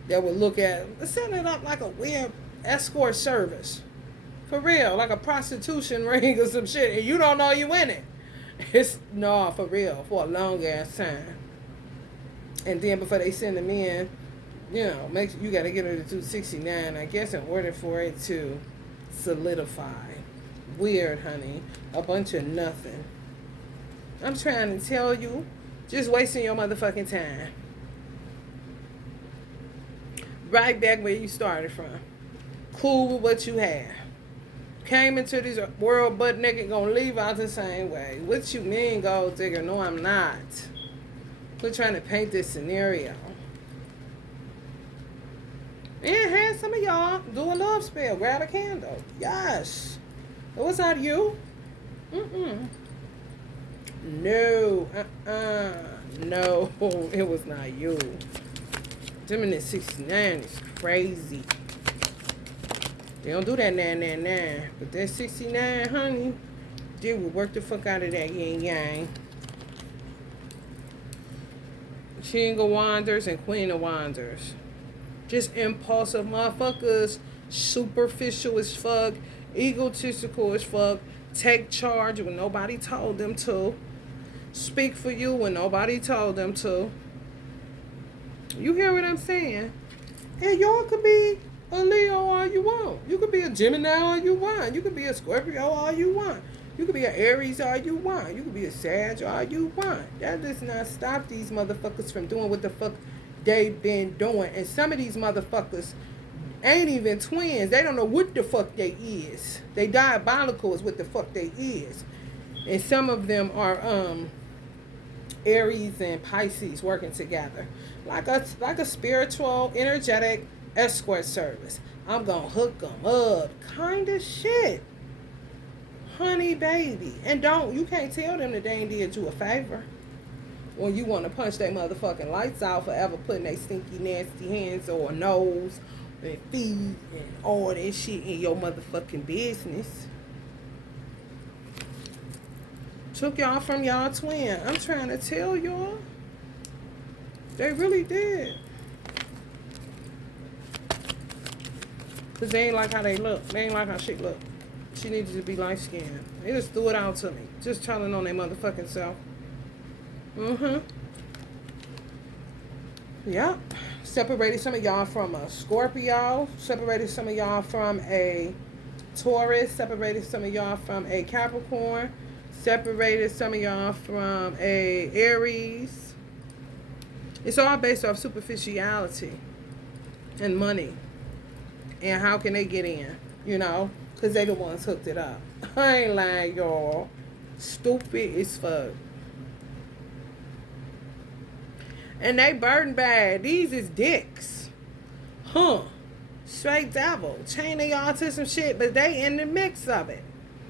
that would look at, setting it up like a weird escort service. For real, like a prostitution ring or some shit, and you don't know you in it. It's, no, for real, for a long ass time. And then before they send them in, you got to get her to do 69, I guess, in order for it to solidify. Weird, honey. A bunch of nothing. I'm trying to tell you, just wasting your motherfucking time. Right back where you started from. Cool with what you had. Came into this world butt naked, gonna leave out the same way. What you mean, gold digger? No, I'm not. Quit trying to paint this scenario. And have some of y'all do a love spell. Grab a candle. Yes. It was not you. No. No, it was not you. Them in the 69 is crazy. They don't do that 999. But that 69, honey, they will work the fuck out of that yin yang. King of Wanders and Queen of Wanders. Just impulsive motherfuckers. Superficial as fuck. Egotistical as fuck. Take charge when nobody told them to. Speak for you when nobody told them to. You hear what I'm saying? And y'all could be a Leo all you want. You could be a Gemini all you want. You could be a Scorpio all you want. You could be an Aries all you want. You could be a Sag all you want. That does not stop these motherfuckers from doing what the fuck they've been doing. And some of these motherfuckers ain't even twins. They don't know what the fuck they is. They diabolical is what the fuck they is. And some of them are Aries and Pisces working together. Like a spiritual, energetic escort service. I'm gonna hook them up. Kind of shit. Honey baby. And you can't tell them that they ain't did you a favor. When you want to punch their motherfucking lights out for ever putting their stinky, nasty hands or nose and feed and all that shit in your motherfucking business. Took y'all from y'all twin. I'm trying to tell y'all. They really did. Because they ain't like how they look. They ain't like how she look. She needed to be light skinned. They just threw it out to me. Just telling on their motherfucking self. Yep. Separated some of y'all from a Scorpio. Separated some of y'all from a Taurus. Separated some of y'all from a Capricorn. Separated some of y'all from a Aries. It's all based off superficiality and money. And how can they get in? You know? Because they the ones hooked it up. I ain't lying, y'all. Stupid as fuck. And they burden bad. These is dicks. Huh. Straight devil. Chaining y'all to some shit, but they in the mix of it.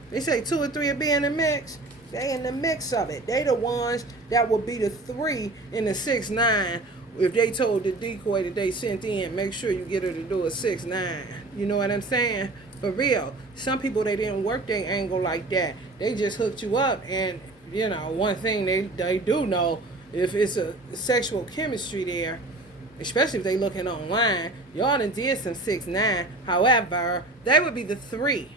They say 2 or 3 will be in the mix. They in the mix of it. They the ones that will be the 3 in the 6-9. If they told the decoy that they sent in, make sure you get her to do a 6-9. You know what I'm saying? For real. Some people, they didn't work their angle like that. They just hooked you up. And, you know, one thing they do know, if it's a sexual chemistry there, especially if they looking online, y'all done did some 6-9. However, they would be the 3.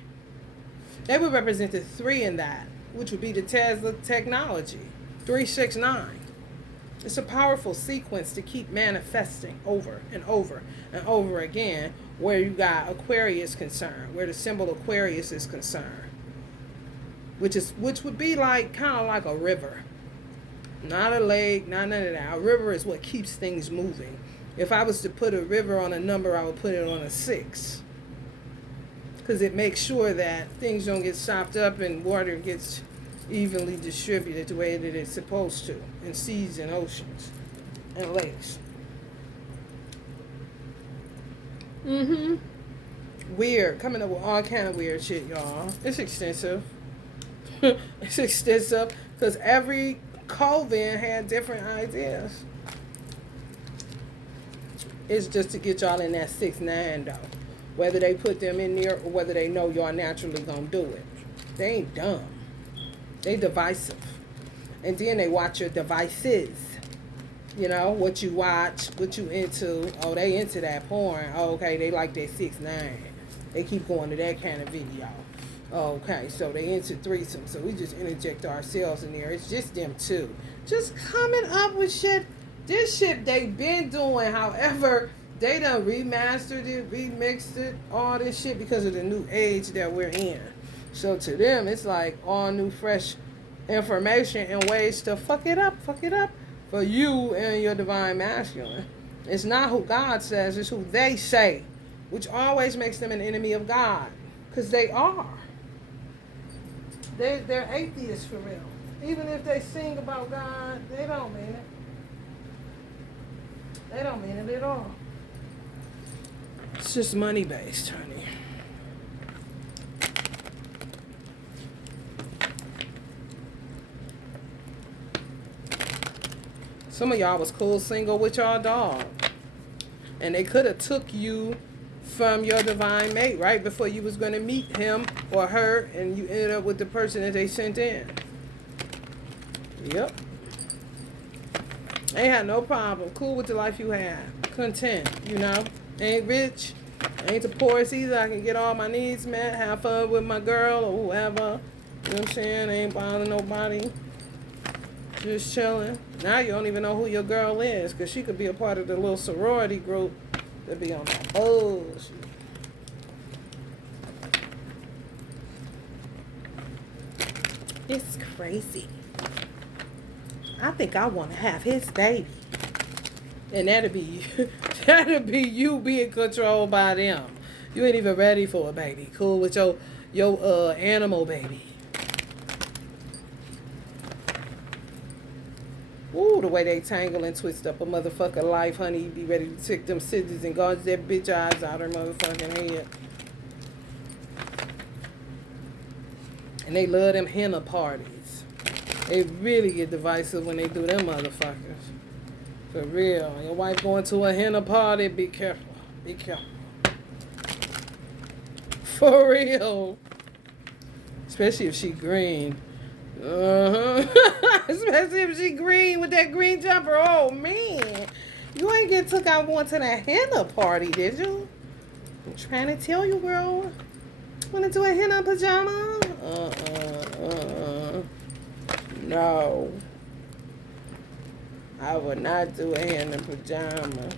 They would represent the 3 in that, which would be the Tesla technology. 369. It's a powerful sequence to keep manifesting over and over and over again, where you got Aquarius concerned, where the symbol Aquarius is concerned, which would be like kind of like a river. Not a lake, not none of that. A river is what keeps things moving. If I was to put a river on a number, I would put it on a 6. Because it makes sure that things don't get sopped up and water gets evenly distributed the way that it's supposed to in seas and oceans and lakes. Weird. Coming up with all kind of weird shit, y'all. It's extensive. It's extensive because every Coven had different ideas. It's just to get y'all in that 6-9 though. Whether they put them in there or whether they know y'all naturally gonna do it. They ain't dumb. They divisive. And then they watch your devices. You know, what you watch, what you into. Oh, they into that porn. Oh, okay, they like that 6-9. They keep going to that kind of video. Okay, so they into threesome, so we just interject ourselves in there. It's just them two. Just coming up with shit. This shit they been doing, however, they done remastered it, remixed it, all this shit because of the new age that we're in. So to them, it's like all new, fresh information and ways to fuck it up for you and your divine masculine. It's not who God says, it's who they say, which always makes them an enemy of God, because they are. They're atheists for real. Even if they sing about God, they don't mean it. They don't mean it at all. It's just money based, honey. Some of y'all was cool single with y'all dog. And they could have took you from your divine mate right before you was going to meet him or her, and you ended up with the person that they sent in. Yep. Ain't had no problem. Cool with the life you had. Content, you know. Ain't rich. Ain't the poorest either. I can get all my needs met. Have fun with my girl or whoever. You know what I'm saying? Ain't bothering nobody. Just chilling. Now you don't even know who your girl is, because she could be a part of the little sorority group that be on that bullshit. It's crazy. I think I want to have his baby. And that'll be you being controlled by them. You ain't even ready for a baby. Cool with your animal baby. Ooh, the way they tangle and twist up a motherfucker life, honey. You be ready to take them scissors and gouge that bitch eyes out her motherfucking head. And they love them henna parties. They really get divisive when they do them motherfuckers. For real. Your wife going to a henna party, be careful. Be careful. For real. Especially if she green. Especially if she green with that green jumper. Oh, man. You ain't get took out going to that henna party, did you? I'm trying to tell you, girl. Want to do a henna pajama? No. I would not do a henna pajama.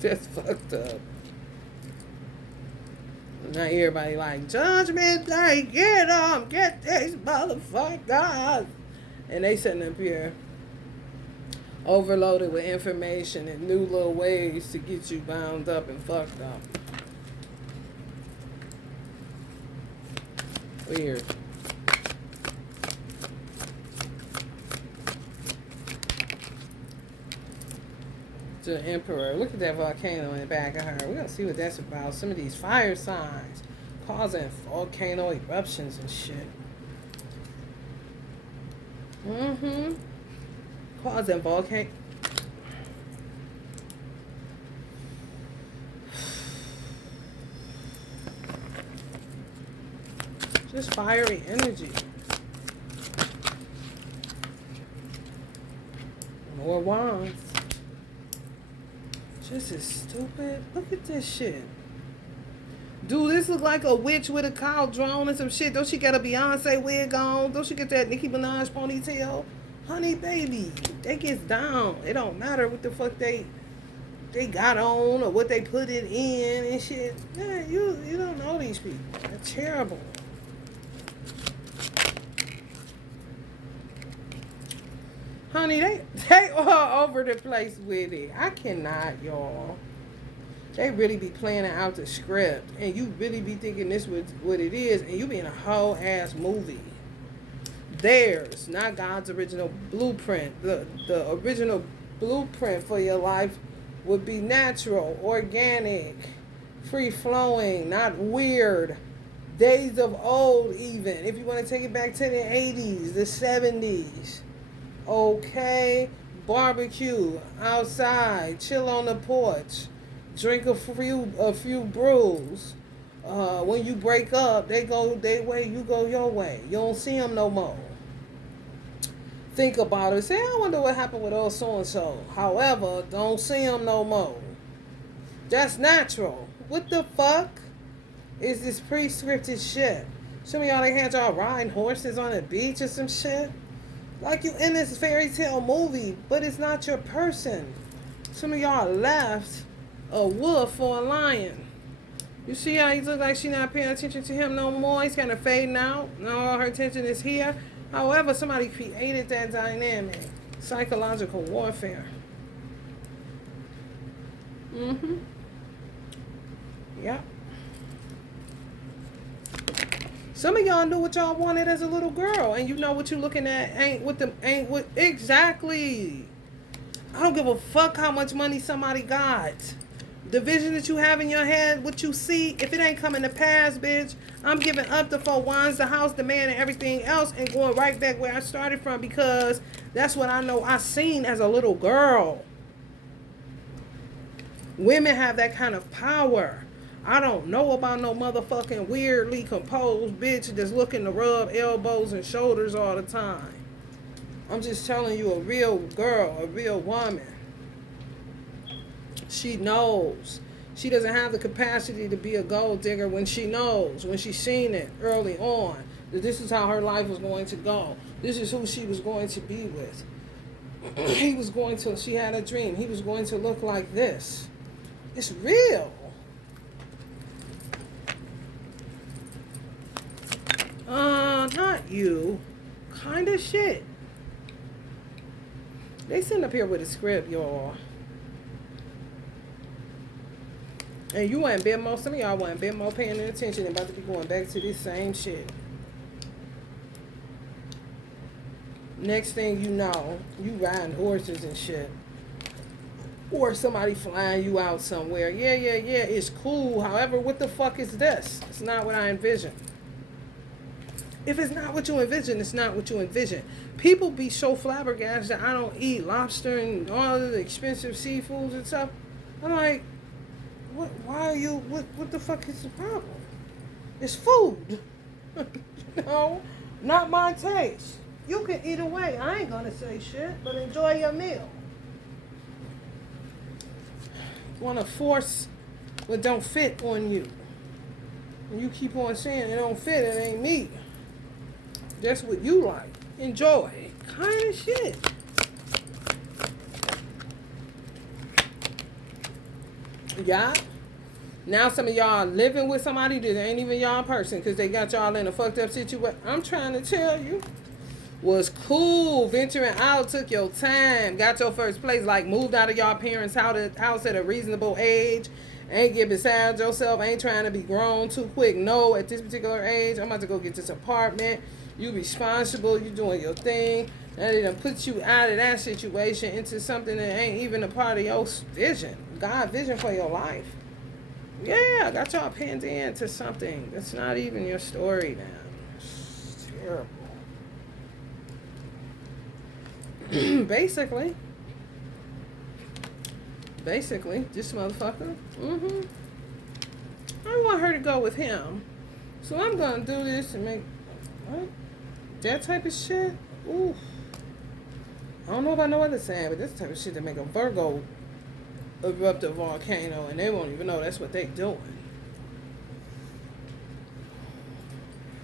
Just fucked up. Now everybody like, Judgment Day, get them, get these motherfuckers. And they sitting up here overloaded with information and new little ways to get you bound up and fucked up. Weird. The Emperor. Look at that volcano in the back of her. We're going to see what that's about. Some of these fire signs causing volcano eruptions and shit. Causing volcano. Just fiery energy. More wands. This is stupid. Look at this shit. Dude, this look like a witch with a cow drone and some shit. Don't she got a Beyonce wig on? Don't she get that Nicki Minaj ponytail? Honey, baby, they gets down. It don't matter what the fuck they got on or what they put it in and shit. Yeah, you don't know these people. They're terrible. Honey, they all over the place with it. I cannot, y'all. They really be planning out the script, and you really be thinking this was what it is, and you be in a whole ass movie. Theirs, not God's original blueprint. The original blueprint for your life would be natural, organic, free flowing, not weird. Days of old, even if you want to take it back to the 80s, the 70s. Okay, barbecue outside, chill on the porch, drink a few brews. When you break up, they go their way, you go your way. You don't see them no more. Think about it. Say, I wonder what happened with old so and so. However, don't see them no more. That's natural. What the fuck is this pre-scripted shit? Some of y'all they had y'all riding horses on the beach or some shit. Like you in this fairy tale movie, but it's not your person. Some of y'all left a wolf for a lion. You see how he look like she not paying attention to him no more? He's kind of fading out. Now all her attention is here. However, somebody created that dynamic. Psychological warfare. Yep. Some of y'all knew what y'all wanted as a little girl, and you know what you looking at ain't what exactly. I don't give a fuck how much money somebody got. The vision that you have in your head, what you see, if it ain't coming to pass, bitch, I'm giving up the 4 wands, the house, the man, and everything else, and going right back where I started from, because that's what I know I seen as a little girl. Women have that kind of power. I don't know about no motherfucking weirdly composed bitch that's looking to rub elbows and shoulders all the time. I'm just telling you, a real girl, a real woman. She knows. She doesn't have the capacity to be a gold digger when she knows, when she's seen it early on, that this is how her life was going to go. This is who she was going to be with. She had a dream. He was going to look like this. It's real. Not you. Kind of shit. They sitting up here with a script, y'all. And you ain't been more, some of y'all wasn't been more paying attention and about to be going back to this same shit. Next thing you know, you riding horses and shit. Or somebody flying you out somewhere. Yeah, it's cool. However, what the fuck is this? It's not what I envisioned. If it's not what you envision, it's not what you envision. People be so flabbergasted that I don't eat lobster and all of the expensive seafoods and stuff. I'm like, what? Why are you? What the fuck is the problem? It's food. No, not my taste. You can eat away. I ain't gonna say shit, but enjoy your meal. Want to force what don't fit on you. And you keep on saying it don't fit, it ain't me. That's what you like. Enjoy. Kind of shit. Yeah. Now some of y'all living with somebody that ain't even y'all person because they got y'all in a fucked up situation. I'm trying to tell you. Was cool. Venturing out, took your time. Got your first place. Like moved out of y'all parents' house at a reasonable age. Ain't get beside yourself. Ain't trying to be grown too quick. No, at this particular age, I'm about to go get this apartment. You responsible. You doing your thing. And it done put you out of that situation into something that ain't even a part of your vision. God vision for your life. Yeah, got y'all pinned into something that's not even your story now. It's terrible. Basically, this motherfucker. I want her to go with him. So I'm gonna do this and make what? That type of shit. Ooh. I don't know if I know what to say, but this type of shit that make a Virgo erupt a volcano and they won't even know that's what they doing.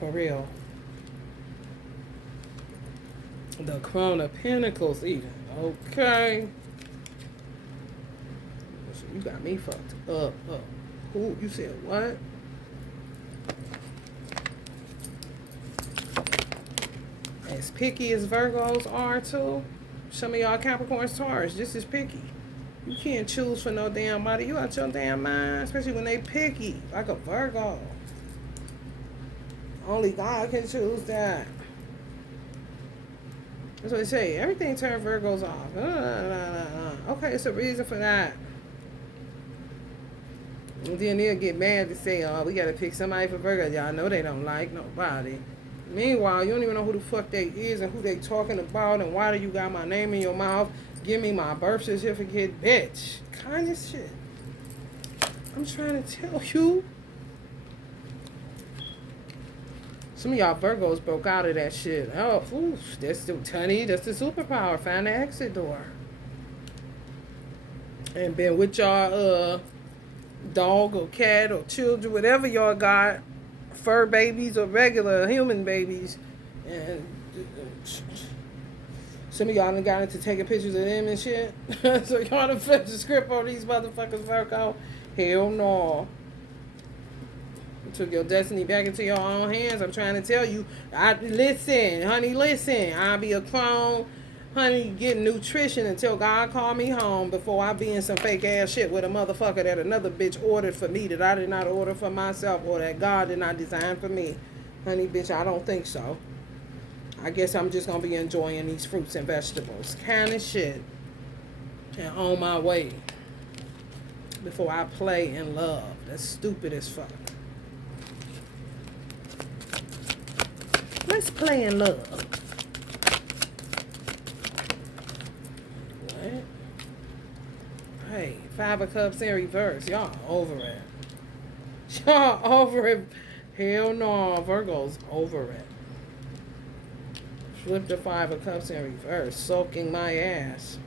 For real. The Crown of Pentacles even. Okay. So you got me fucked up. Who? You said what? As picky as Virgos are too. Some of y'all Capricorns, Taurus, just as picky. You can't choose for no damn body. You out your damn mind, especially when they picky, like a Virgo. Only God can choose that. That's what they say. Everything turns Virgos off. Okay, it's a reason for that. And then they'll get mad to say, oh, we gotta pick somebody for Virgo. Y'all know they don't like nobody. Meanwhile, you don't even know who the fuck they is and who they talking about and why do you got my name in your mouth? Give me my birth certificate, bitch. Kind of shit. I'm trying to tell you. Some of y'all Virgos broke out of that shit. Oh, oof, that's the superpower. Find the exit door. And been with y'all dog or cat or children, whatever y'all got, fur babies or regular human babies. And some of y'all done got into taking pictures of them and shit. So y'all done flipped the script on these motherfuckers, Virgo. Hell no. Took your destiny back into your own hands. I'm trying to tell you. Listen. I'll be a clone, honey, getting nutrition until God call me home before I be in some fake ass shit with a motherfucker that another bitch ordered for me that I did not order for myself or that God did not design for me. Honey, bitch, I don't think so. I guess I'm just going to be enjoying these fruits and vegetables. Kind of shit. And on my way. Before I play in love. That's stupid as fuck. Let's play in love. What? Hey, 5 of Cups in reverse. Y'all over it. Y'all over it. Hell no. Virgo's over it. Flip the 5 of Cups in reverse. Soaking my ass.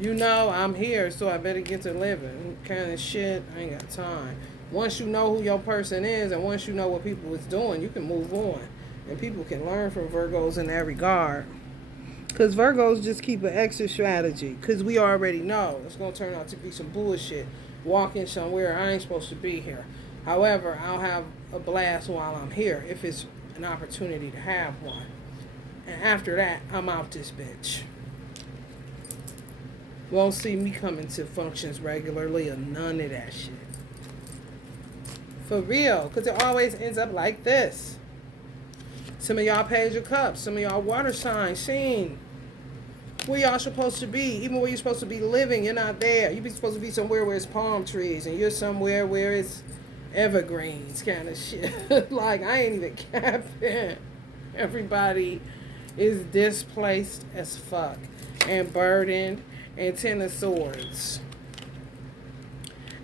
You know I'm here, so I better get to living. Kind of shit. I ain't got time. Once you know who your person is and once you know what people is doing, you can move on. And people can learn from Virgos in that regard. Because Virgos just keep an exit strategy. Because we already know it's going to turn out to be some bullshit. Walking somewhere I ain't supposed to be here. However, I'll have a blast while I'm here if it's an opportunity to have one. And after that, I'm out this bitch. Won't see me coming to functions regularly or none of that shit. For real. Because it always ends up like this. Some of y'all Page of Cups. Some of y'all water signs. Seen where y'all supposed to be. Even where you're supposed to be living, you're not there. You're supposed to be somewhere where it's palm trees. And you're somewhere where it's evergreens kind of shit. Like, I ain't even capping. Everybody is displaced as fuck and burdened and 10 of swords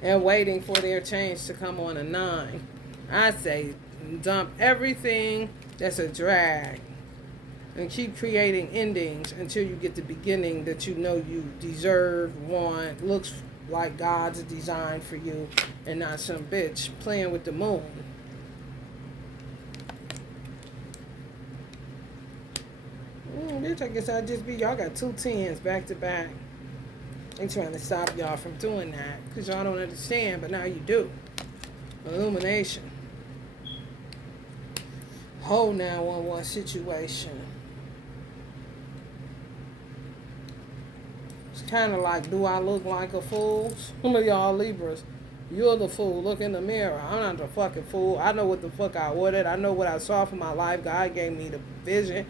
and waiting for their change to come on a 9. I say dump everything that's a drag and keep creating endings until you get the beginning that you know you deserve, want, looks like God's design for you, and not some bitch playing with the moon. Bitch, I guess I'd just be, y'all got 2 10s back to back. They trying to stop y'all from doing that because y'all don't understand, but now you do. Illumination. Whole 911 situation. It's kind of like, do I look like a fool? Some of y'all Libras, you're the fool. Look in the mirror. I'm not the fucking fool. I know what the fuck I ordered. I know what I saw for my life. God gave me the vision,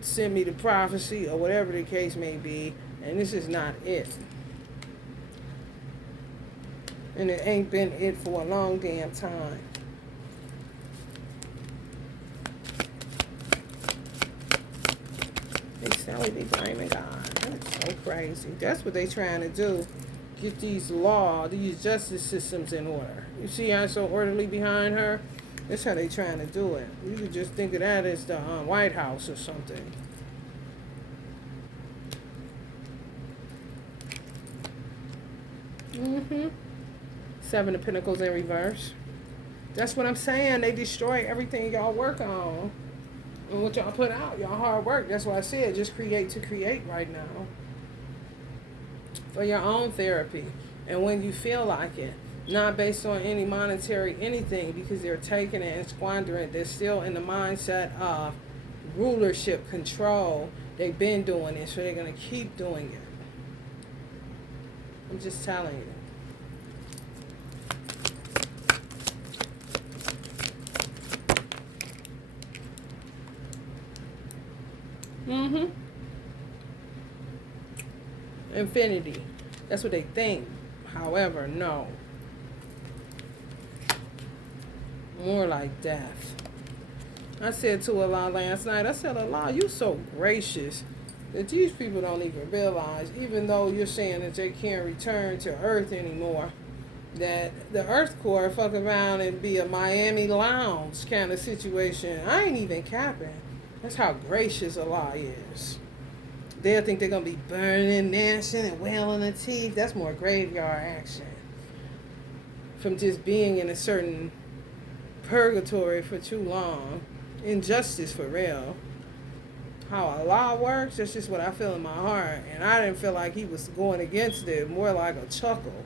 sent me the prophecy, or whatever the case may be. And this is not it. And it ain't been it for a long damn time. They Sally be blaming God. That's so crazy. That's what they trying to do. Get these these justice systems in order. You see how so orderly behind her? That's how they trying to do it. You could just think of that as the White House or something. Mm-hmm. 7 of Pentacles in reverse. That's what I'm saying. They destroy everything y'all work on. And what y'all put out, y'all hard work. That's why I said just create to create right now. For your own therapy. And when you feel like it. Not based on any monetary anything, because they're taking it and squandering it. They're still in the mindset of rulership, control. They've been doing it, so they're going to keep doing it. I'm just telling you. Mm-hmm. Infinity. That's what they think. However, no. More like death. I said to Allah last night, I said, Allah, you so gracious that these people don't even realize, even though you're saying that they can't return to Earth anymore, that the Earth core fuck around and be a Miami Lounge kind of situation. I ain't even capping. That's how gracious Allah is. They'll think they're going to be burning, gnashing, and wailing their teeth. That's more graveyard action. From just being in a certain purgatory for too long. Injustice for real. How Allah works, that's just what I feel in my heart. And I didn't feel like he was going against it. More like a chuckle.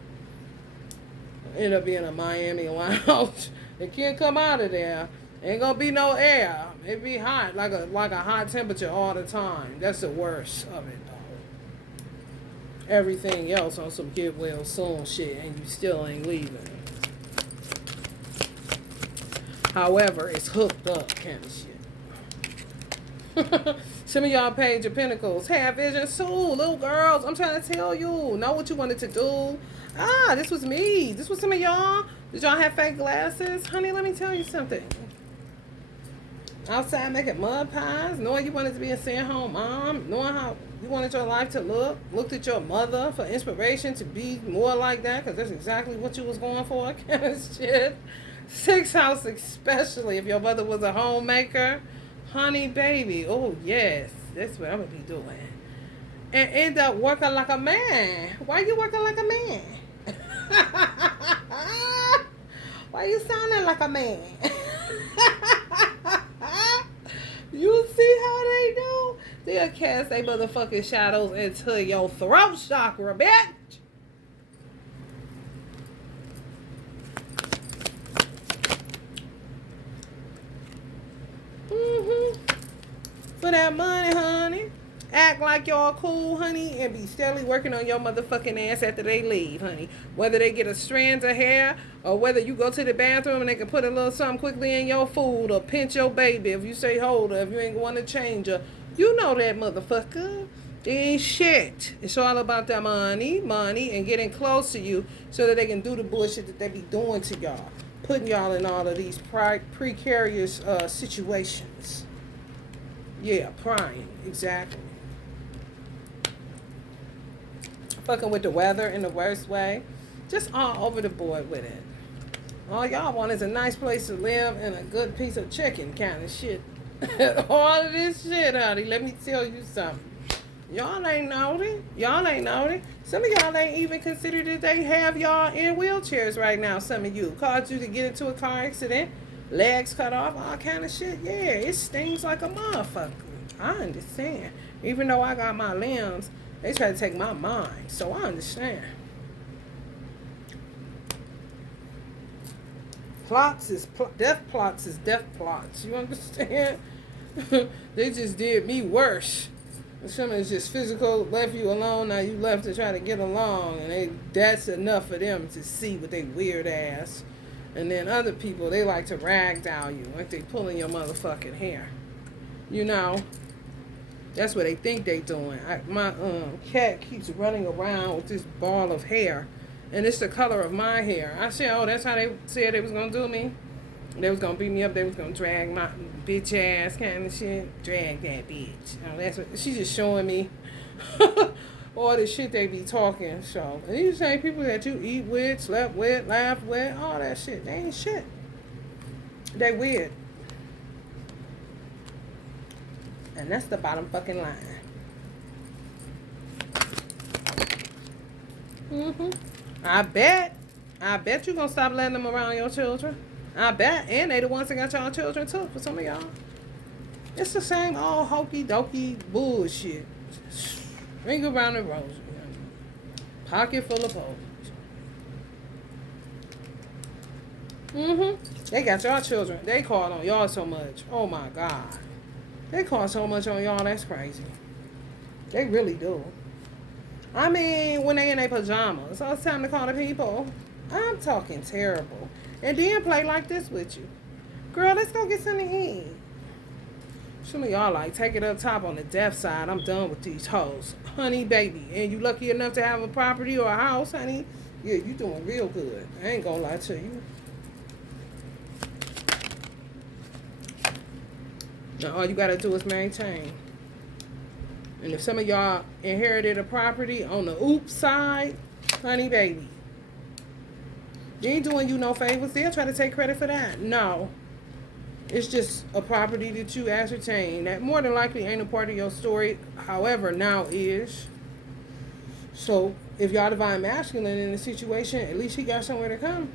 End up being a Miami Lounge. They can't come out of there. Ain't gonna be no air. It be hot, like a hot temperature all the time. That's the worst of it, though. Everything else on some get well soon shit, and you still ain't leaving. However, it's hooked up kind of shit. Some of y'all Page of Pentacles have vision too, little girls. I'm trying to tell you, know what you wanted to do. This was me. This was some of y'all. Did y'all have fake glasses, honey? Let me tell you something. Outside making mud pies, knowing you wanted to be a stay-at-home mom, knowing how you wanted your life to looked at your mother for inspiration to be more like that, because that's exactly what you was going for, kind of shit. 6th house, especially if your mother was a homemaker, honey, baby, oh yes, that's what I'm gonna be doing, and end up working like a man. Why you working like a man? Why you sounding like a man? You see how they do? They'll cast their motherfucking shadows into your throat chakra, bitch. For that money, honey. Act like y'all cool, honey, and be steadily working on your motherfucking ass after they leave, honey. Whether they get a strand of hair, or whether you go to the bathroom and they can put a little something quickly in your food, or pinch your baby if you say hold her, if you ain't going to change her. You know that motherfucker. They ain't shit. It's all about that money, and getting close to you so that they can do the bullshit that they be doing to y'all. Putting y'all in all of these precarious situations. Yeah, prying. Exactly. Fucking with the weather in the worst way. Just all over the board with it. All y'all want is a nice place to live and a good piece of chicken kind of shit. All of this shit, honey. Let me tell you something. Y'all ain't naughty. Y'all ain't naughty. Some of y'all ain't even considered that they have y'all in wheelchairs right now. Some of you caused you to get into a car accident, legs cut off, all kind of shit. Yeah, it stings like a motherfucker. I understand. Even though I got my limbs, they try to take my mind. So I understand. Death plots is death plots. You understand? They just did me worse. Some is just physical, left you alone. Now you left to try to get along, and that's enough for them to see with their weird ass. And then other people, they like to ragdoll you, like they pulling your motherfucking hair. You know, that's what they think they doing. My cat keeps running around with this ball of hair, and it's the color of my hair. I said, oh, that's how they said they was gonna do me. They was gonna beat me up. They was gonna drag my bitch ass kind of shit. Drag that bitch. That's what she's just showing me. All the shit they be talking. So and these same people that you eat with, slept with, laughed with, all that shit. They ain't shit. They weird. And that's the bottom fucking line. I bet you gonna stop letting them around your children. I bet. And they the ones that got y'all children too, for some of y'all. It's the same old hokey dokey bullshit. Ring around the rosy. Pocket full of hoes. They got y'all children. They call on y'all so much. Oh my God. They call so much on y'all, that's crazy. They really do. I mean, when they in their pajamas. So it's time to call the people. I'm talking terrible. And then play like this with you. Girl, let's go get something to eat. Some of y'all like, take it up top on the deaf side. I'm done with these hoes. Honey, baby. And you lucky enough to have a property or a house, honey. Yeah, you doing real good. I ain't gonna lie to you. Now, all you gotta do is maintain. And if some of y'all inherited a property on the oops side, honey, baby. They ain't doing you no favors. They'll try to take credit for that. No. It's just a property that you ascertain that more than likely ain't a part of your story. However, now is. So, if y'all divine masculine in the situation, at least he got somewhere to come.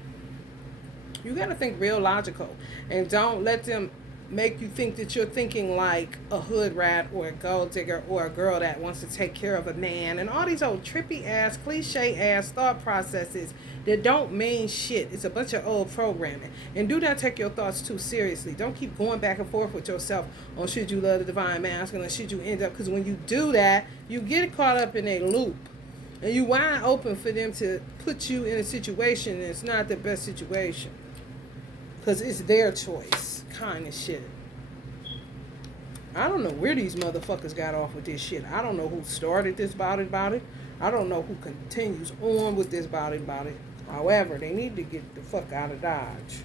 You got to think real logical. And don't let them make you think that you're thinking like a hood rat or a gold digger or a girl that wants to take care of a man and all these old trippy ass, cliche ass thought processes that don't mean shit. It's a bunch of old programming. And do not take your thoughts too seriously. Don't keep going back and forth with yourself on should you love the divine masculine, should you end up, because when you do that, you get caught up in a loop. And you wide open for them to put you in a situation that's not the best situation. Because it's their choice. Kind of shit. I don't know where these motherfuckers got off with this shit. I don't know who started this about it. I don't know who continues on with this about it. However, they need to get the fuck out of Dodge.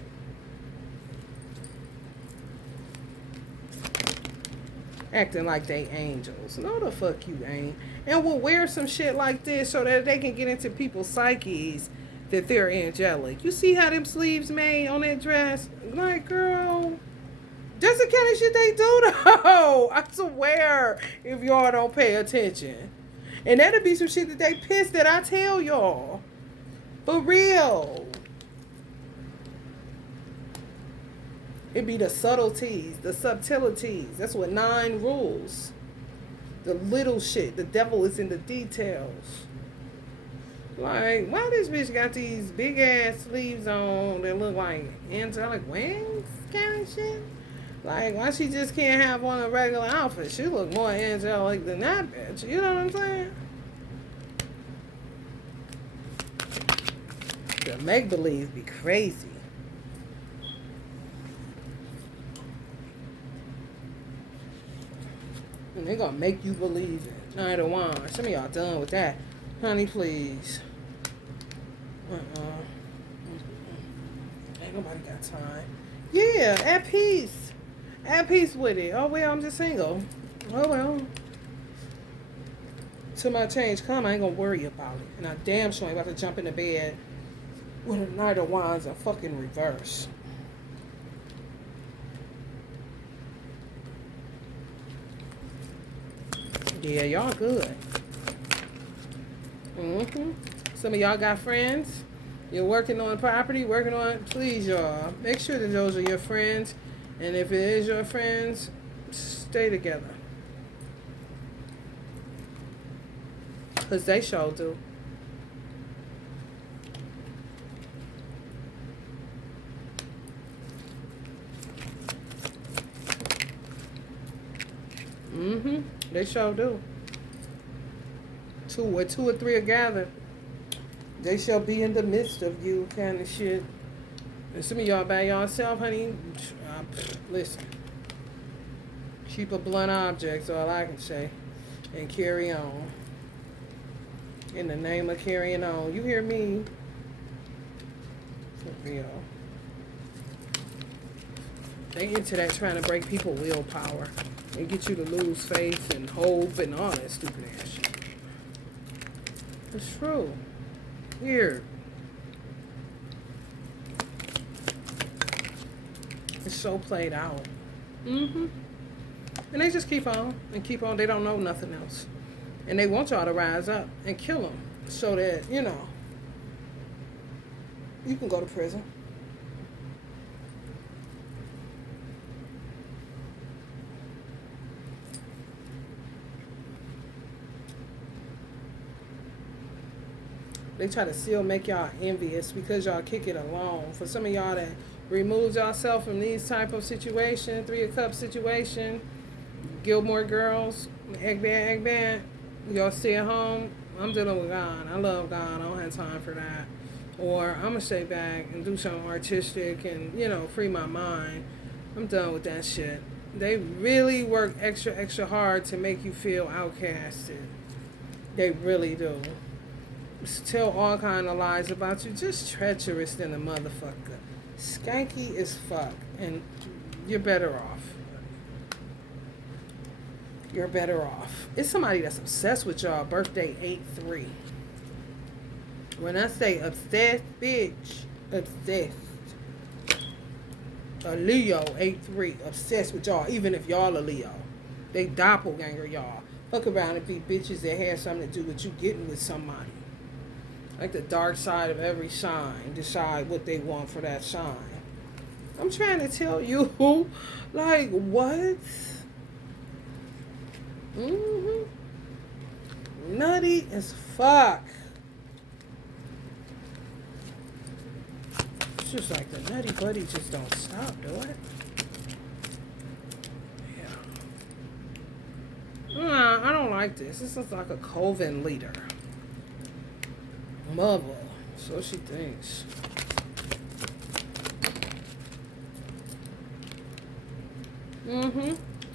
Acting like they angels. No, the fuck you ain't. And will wear some shit like this so that they can get into people's psyches that they're angelic. You see how them sleeves made on that dress? Like, girl, that's the kind of shit they do though. I swear, if y'all don't pay attention. And that'll be some shit that they pissed that I tell y'all. For real. It be the subtleties, the subtleties. That's what 9 rules. The little shit. The devil is in the details. Like, why this bitch got these big ass sleeves on that look like angelic wings kind of shit? Like, why she just can't have on a regular outfit? She look more angelic than that bitch. You know what I'm saying? The make-believe be crazy. And they gonna make you believe it. Knight of Wands. Some of y'all done with that. Honey, please. Ain't nobody got time. Yeah, at peace. At peace with it. Oh well, I'm just single. Oh well. Till my change come, I ain't gonna worry about it. And I damn sure ain't about to jump into bed with a Knight of Wands in fucking reverse. Yeah, y'all good. Some of y'all got friends. You're working on property, please, y'all. Make sure that those are your friends. And if it is your friends, stay together. Because they sure do. They sure do. Where two or three are gathered, they shall be in the midst of you, kind of shit. And some of y'all by yourself, honey. Listen. Keep a blunt object, all I can say. And carry on. In the name of carrying on. You hear me? For real. They into that trying to break people's willpower. And get you to lose faith and hope and all that stupid ass shit. It's true. Weird. It's so played out. And they just keep on and keep on. They don't know nothing else. And they want y'all to rise up and kill them so that, you know, you can go to prison. They try to still make y'all envious because y'all kick it alone. For some of y'all that removes yourself from these type of situation, 3 of Cups situation, Gilmore Girls, egg band, y'all stay at home. I'm dealing with God. I love God. I don't have time for that. Or I'm going to stay back and do something artistic and, you know, free my mind. I'm done with that shit. They really work extra hard to make you feel outcasted. They really do. Tell all kind of lies about you. Just treacherous than a motherfucker. Skanky as fuck. And you're better off. You're better off. It's somebody that's obsessed with y'all. Birthday 8-3. When I say obsessed, bitch. Obsessed. A Leo 8-3. Obsessed with y'all. Even if y'all a Leo. They doppelganger y'all. Fuck around and be bitches that have something to do with you getting with somebody. Like the dark side of every sign. Decide what they want for that sign. I'm trying to tell you. Like, what? Nutty as fuck. It's just like the nutty buddy just don't stop, do it? Yeah. I don't like this. This is like a coven leader. Mother. So she thinks.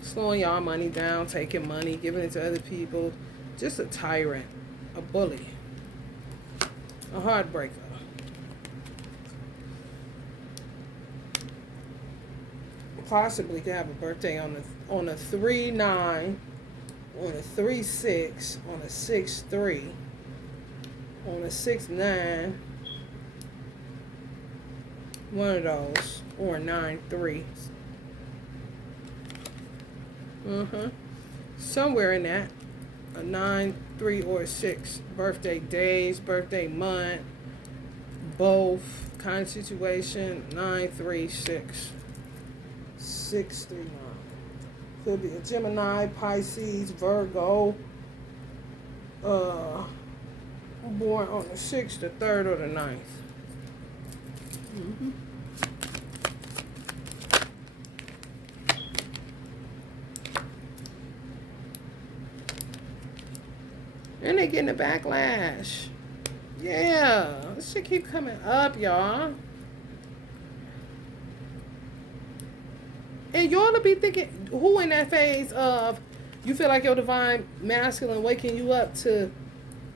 Slowing y'all money down, taking money, giving it to other people. Just a tyrant. A bully. A heartbreaker. Possibly could have a birthday on a 3-9, on a 3-6, on a 6-3, on a 6-9. One of those, or 9-3. Somewhere in that, a 9-3 or a 6. Birthday days, birthday month, both kind of situation. 9-3-6. 6-3-9. Could be a Gemini, Pisces, Virgo. Born on the 6th, the 3rd, or the 9th. And they getting a backlash. Yeah. This shit keep coming up, y'all. And y'all to be thinking, who in that phase of you feel like your divine masculine waking you up to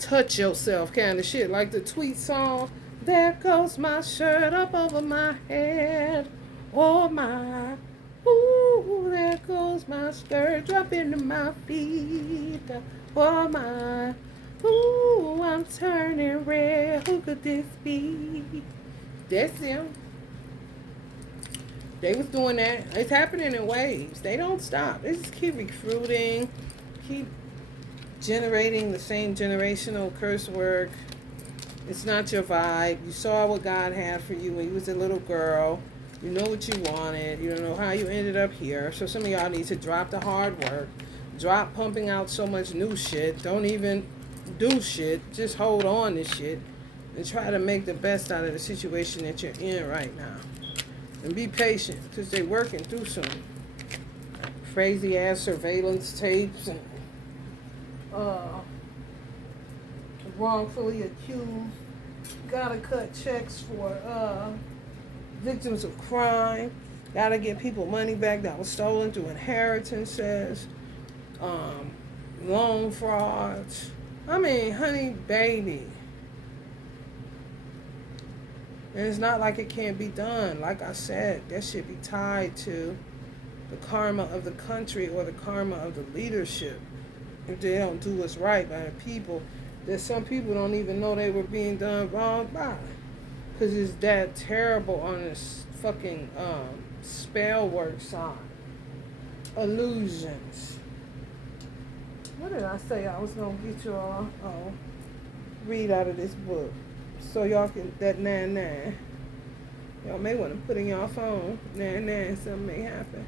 touch yourself kind of shit. Like the tweet song, there goes my shirt up over my head. Oh my, ooh, close my skirt, drop into my feet. Oh my, ooh, I'm turning red. Who could this be? That's them. They was doing that. It's happening in waves. They don't stop. They just keep recruiting, keep generating the same generational curse work. It's not your vibe. You saw what God had for you when you was a little girl. You know what you wanted. You don't know how you ended up here. So some of y'all need to drop the hard work. Drop pumping out so much new shit. Don't even do shit. Just hold on to shit. And try to make the best out of the situation that you're in right now. And be patient, because they're working through some crazy ass surveillance tapes and wrongfully accused. Gotta cut checks for victims of crime. Gotta get people money back that was stolen through inheritances, loan frauds. I mean, honey, baby. And it's not like it can't be done. Like I said, that should be tied to the karma of the country or the karma of the leadership. If they don't do what's right by the people, that some people don't even know they were being done wrong by. Because it's that terrible on this fucking spell work side. Illusions. What did I say I was going to get you all? Read out of this book. So y'all can, that 99. Y'all may want to put in y'all phone, 99, something may happen.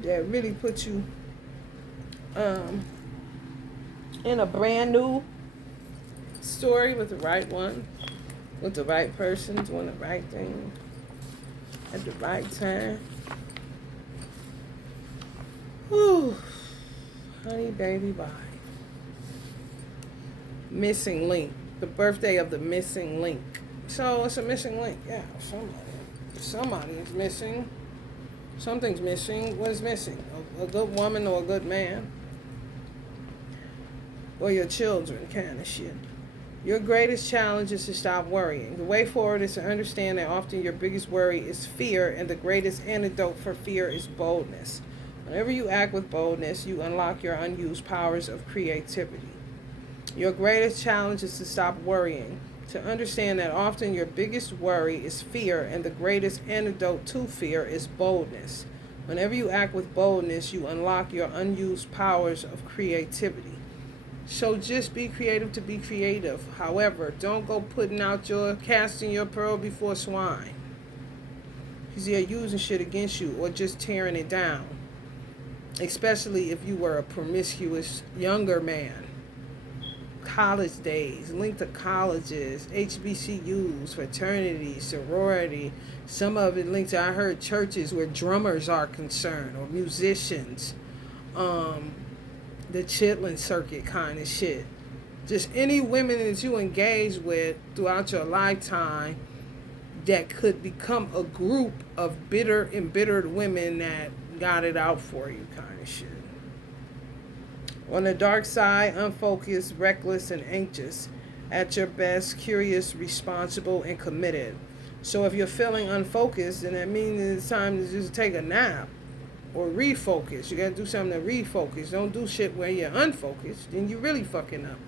That really put you in a brand new story with the right one, with the right person doing the right thing at the right time. Whew. Honey, baby, bye. Missing link. The birthday of the missing link. So it's a missing link. Yeah, somebody is missing. Something's missing. What is missing? A good woman or a good man? Or your children, kind of shit. Your greatest challenge is to stop worrying. The way forward is to understand that often your biggest worry is fear, and the greatest antidote for fear is boldness. Whenever you act with boldness, you unlock your unused powers of creativity. Your greatest challenge is to stop worrying. To understand that often your biggest worry is fear, and the greatest antidote to fear is boldness. Whenever you act with boldness, you unlock your unused powers of creativity. So just be creative to be creative. However, don't go casting your pearl before swine. Because they're using shit against you or just tearing it down. Especially if you were a promiscuous younger man. College days, linked to colleges, HBCUs, fraternities, sorority. Some of it linked to, I heard, churches where drummers are concerned or musicians. The chitlin circuit kind of shit. Just any women that you engage with throughout your lifetime that could become a group of embittered women that got it out for you kind of shit. On the dark side, unfocused, reckless, and anxious. At your best, curious, responsible, and committed. So if you're feeling unfocused, then that means it's time to just take a nap or refocus. You got to do something to refocus. Don't do shit where you're unfocused. Then you're really fucking up.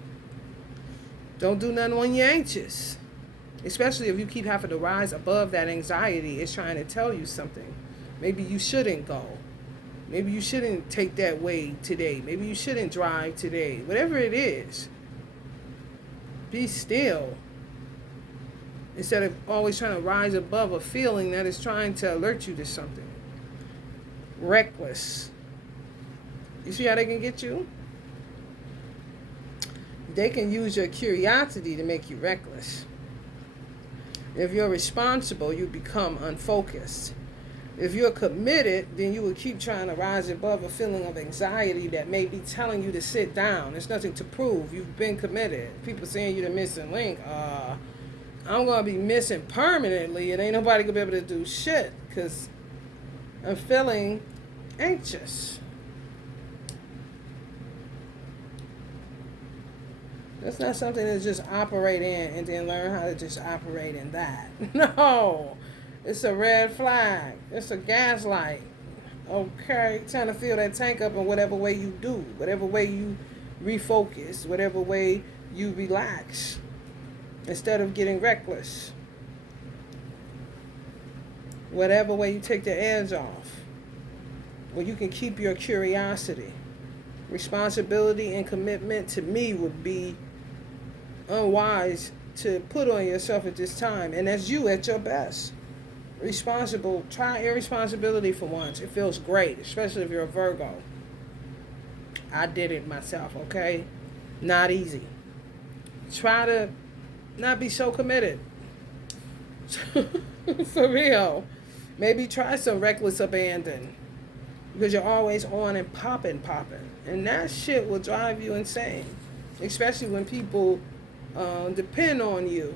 Don't do nothing when you're anxious. Especially if you keep having to rise above that anxiety. It's trying to tell you something. Maybe you shouldn't go. Maybe you shouldn't take that way today. Maybe you shouldn't drive today. Whatever it is. Be still. Instead of always trying to rise above a feeling that is trying to alert you to something. Reckless. You see how they can get you? They can use your curiosity to make you reckless. If you're responsible, you become unfocused. If you're committed, then you will keep trying to rise above a feeling of anxiety that may be telling you to sit down. There's nothing to prove. You've been committed. People saying you're the missing link. I'm going to be missing permanently. It ain't nobody going to be able to do shit because I'm feeling anxious. That's not something to just operate in and then learn how to just operate in that. No. It's a red flag. It's a gaslight. Okay, trying to fill that tank up in whatever way you do, whatever way you refocus, whatever way you relax, instead of getting reckless. Whatever way you take the edge off, where you can keep your curiosity. Responsibility and commitment to me would be unwise to put on yourself at this time, and that's you at your best. Responsible, try irresponsibility for once. It feels great, especially if you're a Virgo. I did it myself, okay? Not easy. Try to not be so committed. For real. Maybe try some reckless abandon. Because you're always on and popping. And that shit will drive you insane. Especially when people depend on you.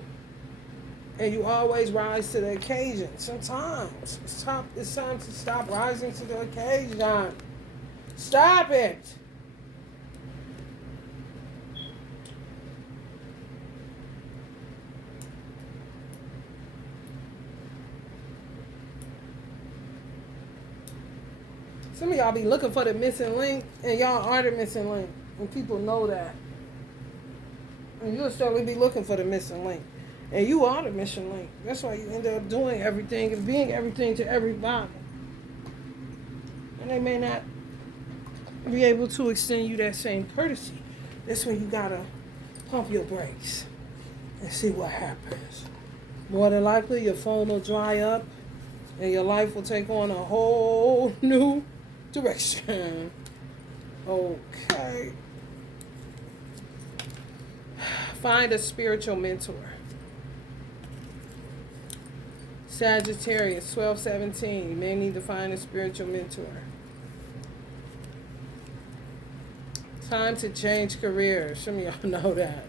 And you always rise to the occasion. Sometimes it's time to stop rising to the occasion. Stop it. Some of y'all be looking for the missing link, and y'all are the missing link. And people know that. And you'll certainly be looking for the missing link. And you are the missing link. That's why you end up doing everything and being everything to everybody. And they may not be able to extend you that same courtesy. That's when you gotta pump your brakes and see what happens. More than likely, your phone will dry up and your life will take on a whole new direction. Okay. Find a spiritual mentor. Sagittarius 12-17. You may need to find a spiritual mentor. Time to change careers. Some of y'all know that.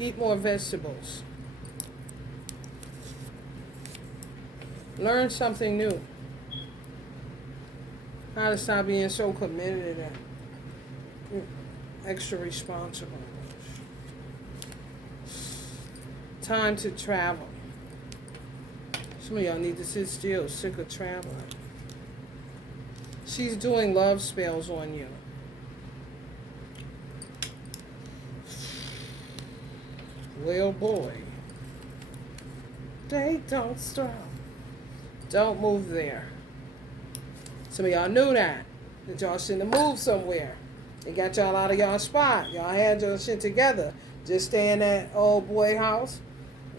Eat more vegetables. Learn something new. How to stop being so committed and extra responsible. Time to travel. Some of y'all need to sit still, sick of traveling. She's doing love spells on you. Well, boy. They don't stop. Don't move there. Some of y'all knew that y'all shouldn't have moved somewhere. It got y'all out of y'all spot. Y'all had your shit together. Just stay in that old boy house.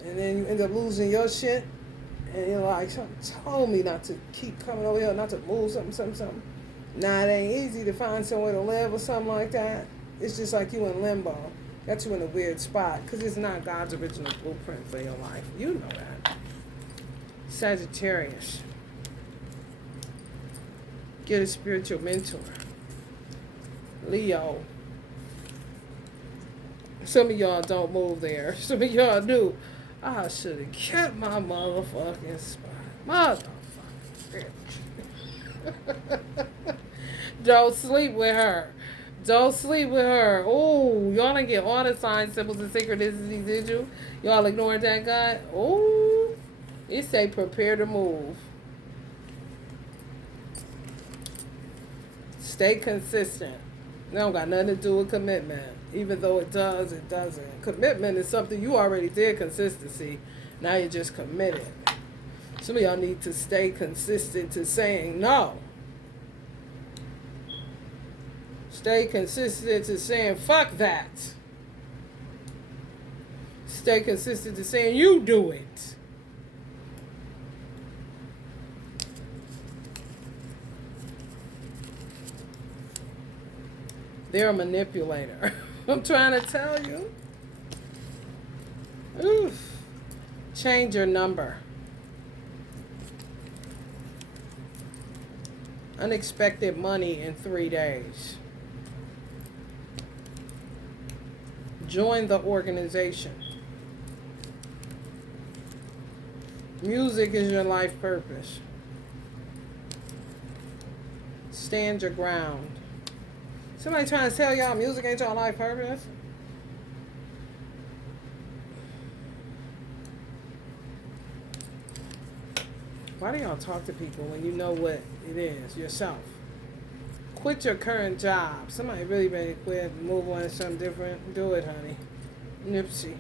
And then you end up losing your shit. And you're like, something told me not to keep coming over here, not to move something. Nah, it ain't easy to find somewhere to live or something like that. It's just like you in limbo. Got you in a weird spot. Because it's not God's original blueprint for your life. You know that. Sagittarius. Get a spiritual mentor. Leo. Some of y'all don't move there. Some of y'all do. I should have kept my motherfucking spot. Motherfucking bitch. Don't sleep with her. Don't sleep with her. Oh, y'all didn't get all the signs, symbols, and synchronicities, did you? Y'all ignored that guy? Oh, it say prepare to move. Stay consistent. That don't got nothing to do with commitment. Even though it does, it doesn't. Commitment is something you already did. Consistency. Now you're just committed. Some of y'all need to stay consistent to saying no. Stay consistent to saying fuck that. Stay consistent to saying you do it. They're a manipulator. I'm trying to tell you. Oof. Change your number. Unexpected money in 3 days. Join the organization. Music is your life purpose. Stand your ground. Somebody trying to tell y'all music ain't your life purpose? Why do y'all talk to people when you know what it is yourself? Quit your current job. Somebody really better quit and move on to something different. Do it, honey. Nipsey.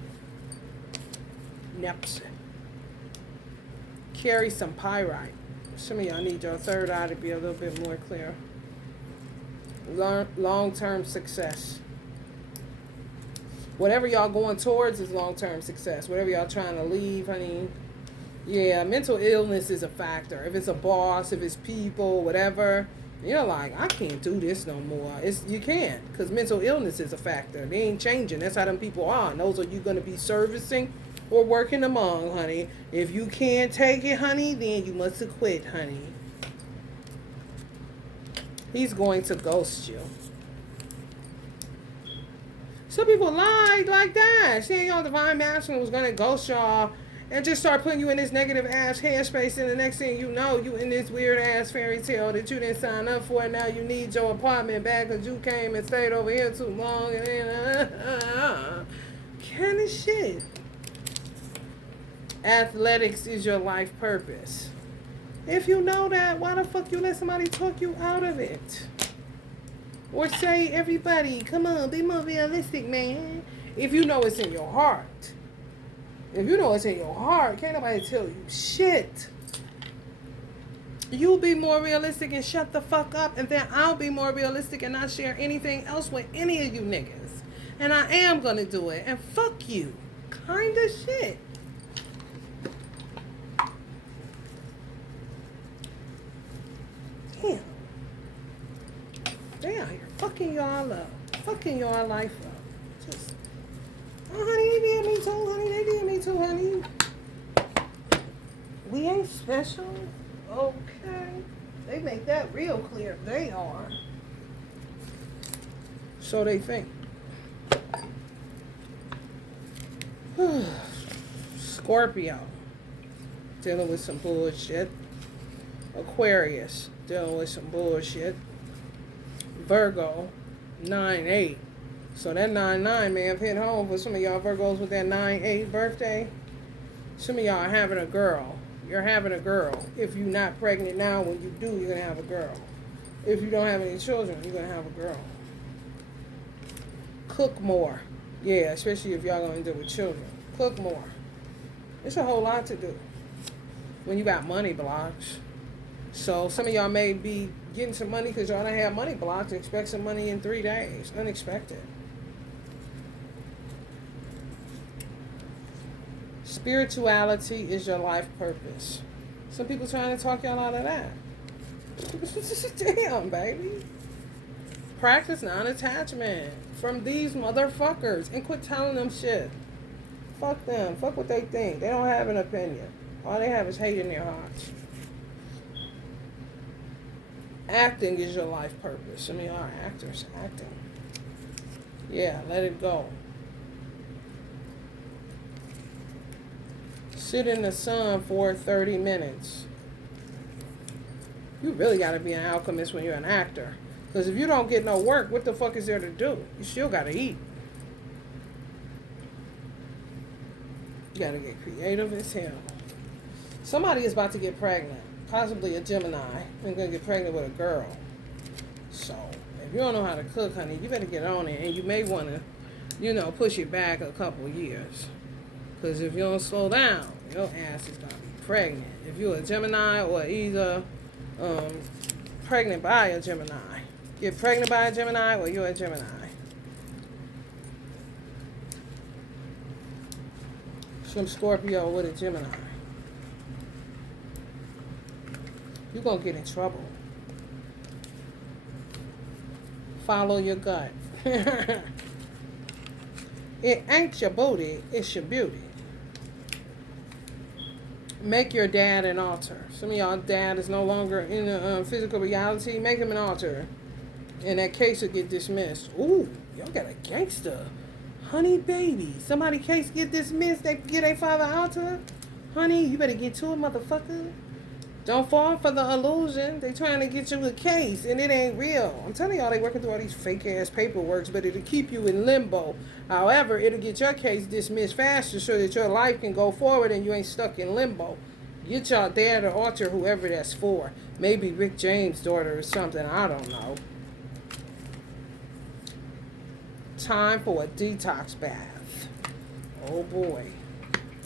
Carry some pyrite. Some of y'all need your third eye to be a little bit more clear. Long-term success. Whatever y'all going towards is long-term success. Whatever y'all trying to leave, honey. Yeah, mental illness is a factor. If it's a boss, if it's people, whatever, you're like, I can't do this no more. You can't, because mental illness is a factor. They ain't changing. That's how them people are. And those are you going to be servicing or working among, honey. If you can't take it, honey, then you must have quit, honey. He's going to ghost you. Some people lied like that. Saying y'all divine masculine was going to ghost y'all and just start putting you in this negative ass headspace, and the next thing you know, you in this weird ass fairy tale that you didn't sign up for, and now you need your apartment back because you came and stayed over here too long, and then kind of shit. Athletics is your life purpose. If you know that, why the fuck you let somebody talk you out of it? Or say, everybody, come on, be more realistic, man. If you know it's in your heart. If you know it's in your heart, can't nobody tell you shit. You be more realistic and shut the fuck up, and then I'll be more realistic and not share anything else with any of you niggas. And I am gonna do it, and fuck you. Kinda shit. Damn. They out here fucking y'all up. Fucking y'all life up. Just, oh, honey, they did me too, honey. They did me too, honey. We ain't special. Okay. They make that real clear. They are. So they think. Scorpio. Dealing with some bullshit. Aquarius. Dealing with some bullshit. Virgo. 9-8. So that 9-9 may have hit home for some of y'all Virgos with that 9-8 birthday. Some of y'all are having a girl. You're having a girl. If you're not pregnant now, when you do, you're going to have a girl. If you don't have any children, you're going to have a girl. Cook more. Yeah, especially if y'all going to deal with children. Cook more. It's a whole lot to do when you got money blocks. So some of y'all may be getting some money because y'all don't have money blocks. Expect some money in 3 days. Unexpected. Spirituality is your life purpose. Some people trying to talk y'all out of that. Damn, baby. Practice non-attachment from these motherfuckers and quit telling them shit. Fuck them. Fuck what they think. They don't have an opinion. All they have is hate in their hearts. Acting is your life purpose. Some of y'all are actors. Acting. Yeah, let it go. Sit in the sun for 30 minutes. You really got to be an alchemist when you're an actor. Because if you don't get no work, what the fuck is there to do? You still got to eat. You got to get creative as hell. Somebody is about to get pregnant. Possibly a Gemini. And going to get pregnant with a girl. So, if you don't know how to cook, honey, you better get on it. And you may want to, push it back a couple of years. Because if you don't slow down, your ass is going to be pregnant. If you're a Gemini or either pregnant by a Gemini. Get pregnant by a Gemini or you're a Gemini. Some Scorpio with a Gemini. You're going to get in trouble. Follow your gut. It ain't your booty, it's your beauty. Make your dad an altar. Some of y'all dad is no longer in the physical reality. Make him an altar. And that case will get dismissed. Ooh, y'all got a gangster. Honey baby. Somebody case get dismissed, they get a father altar. Honey, you better get to it, motherfucker. Don't fall for the illusion. They trying to get you a case, and it ain't real. I'm telling y'all, they working through all these fake-ass paperworks, but it'll keep you in limbo. However, it'll get your case dismissed faster so that your life can go forward and you ain't stuck in limbo. Get y'all there at the altar, whoever that's for. Maybe Rick James' daughter or something. I don't know. Time for a detox bath. Oh boy.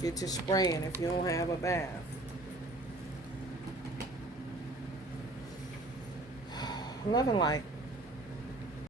Get to spraying if you don't have a bath. Love and light.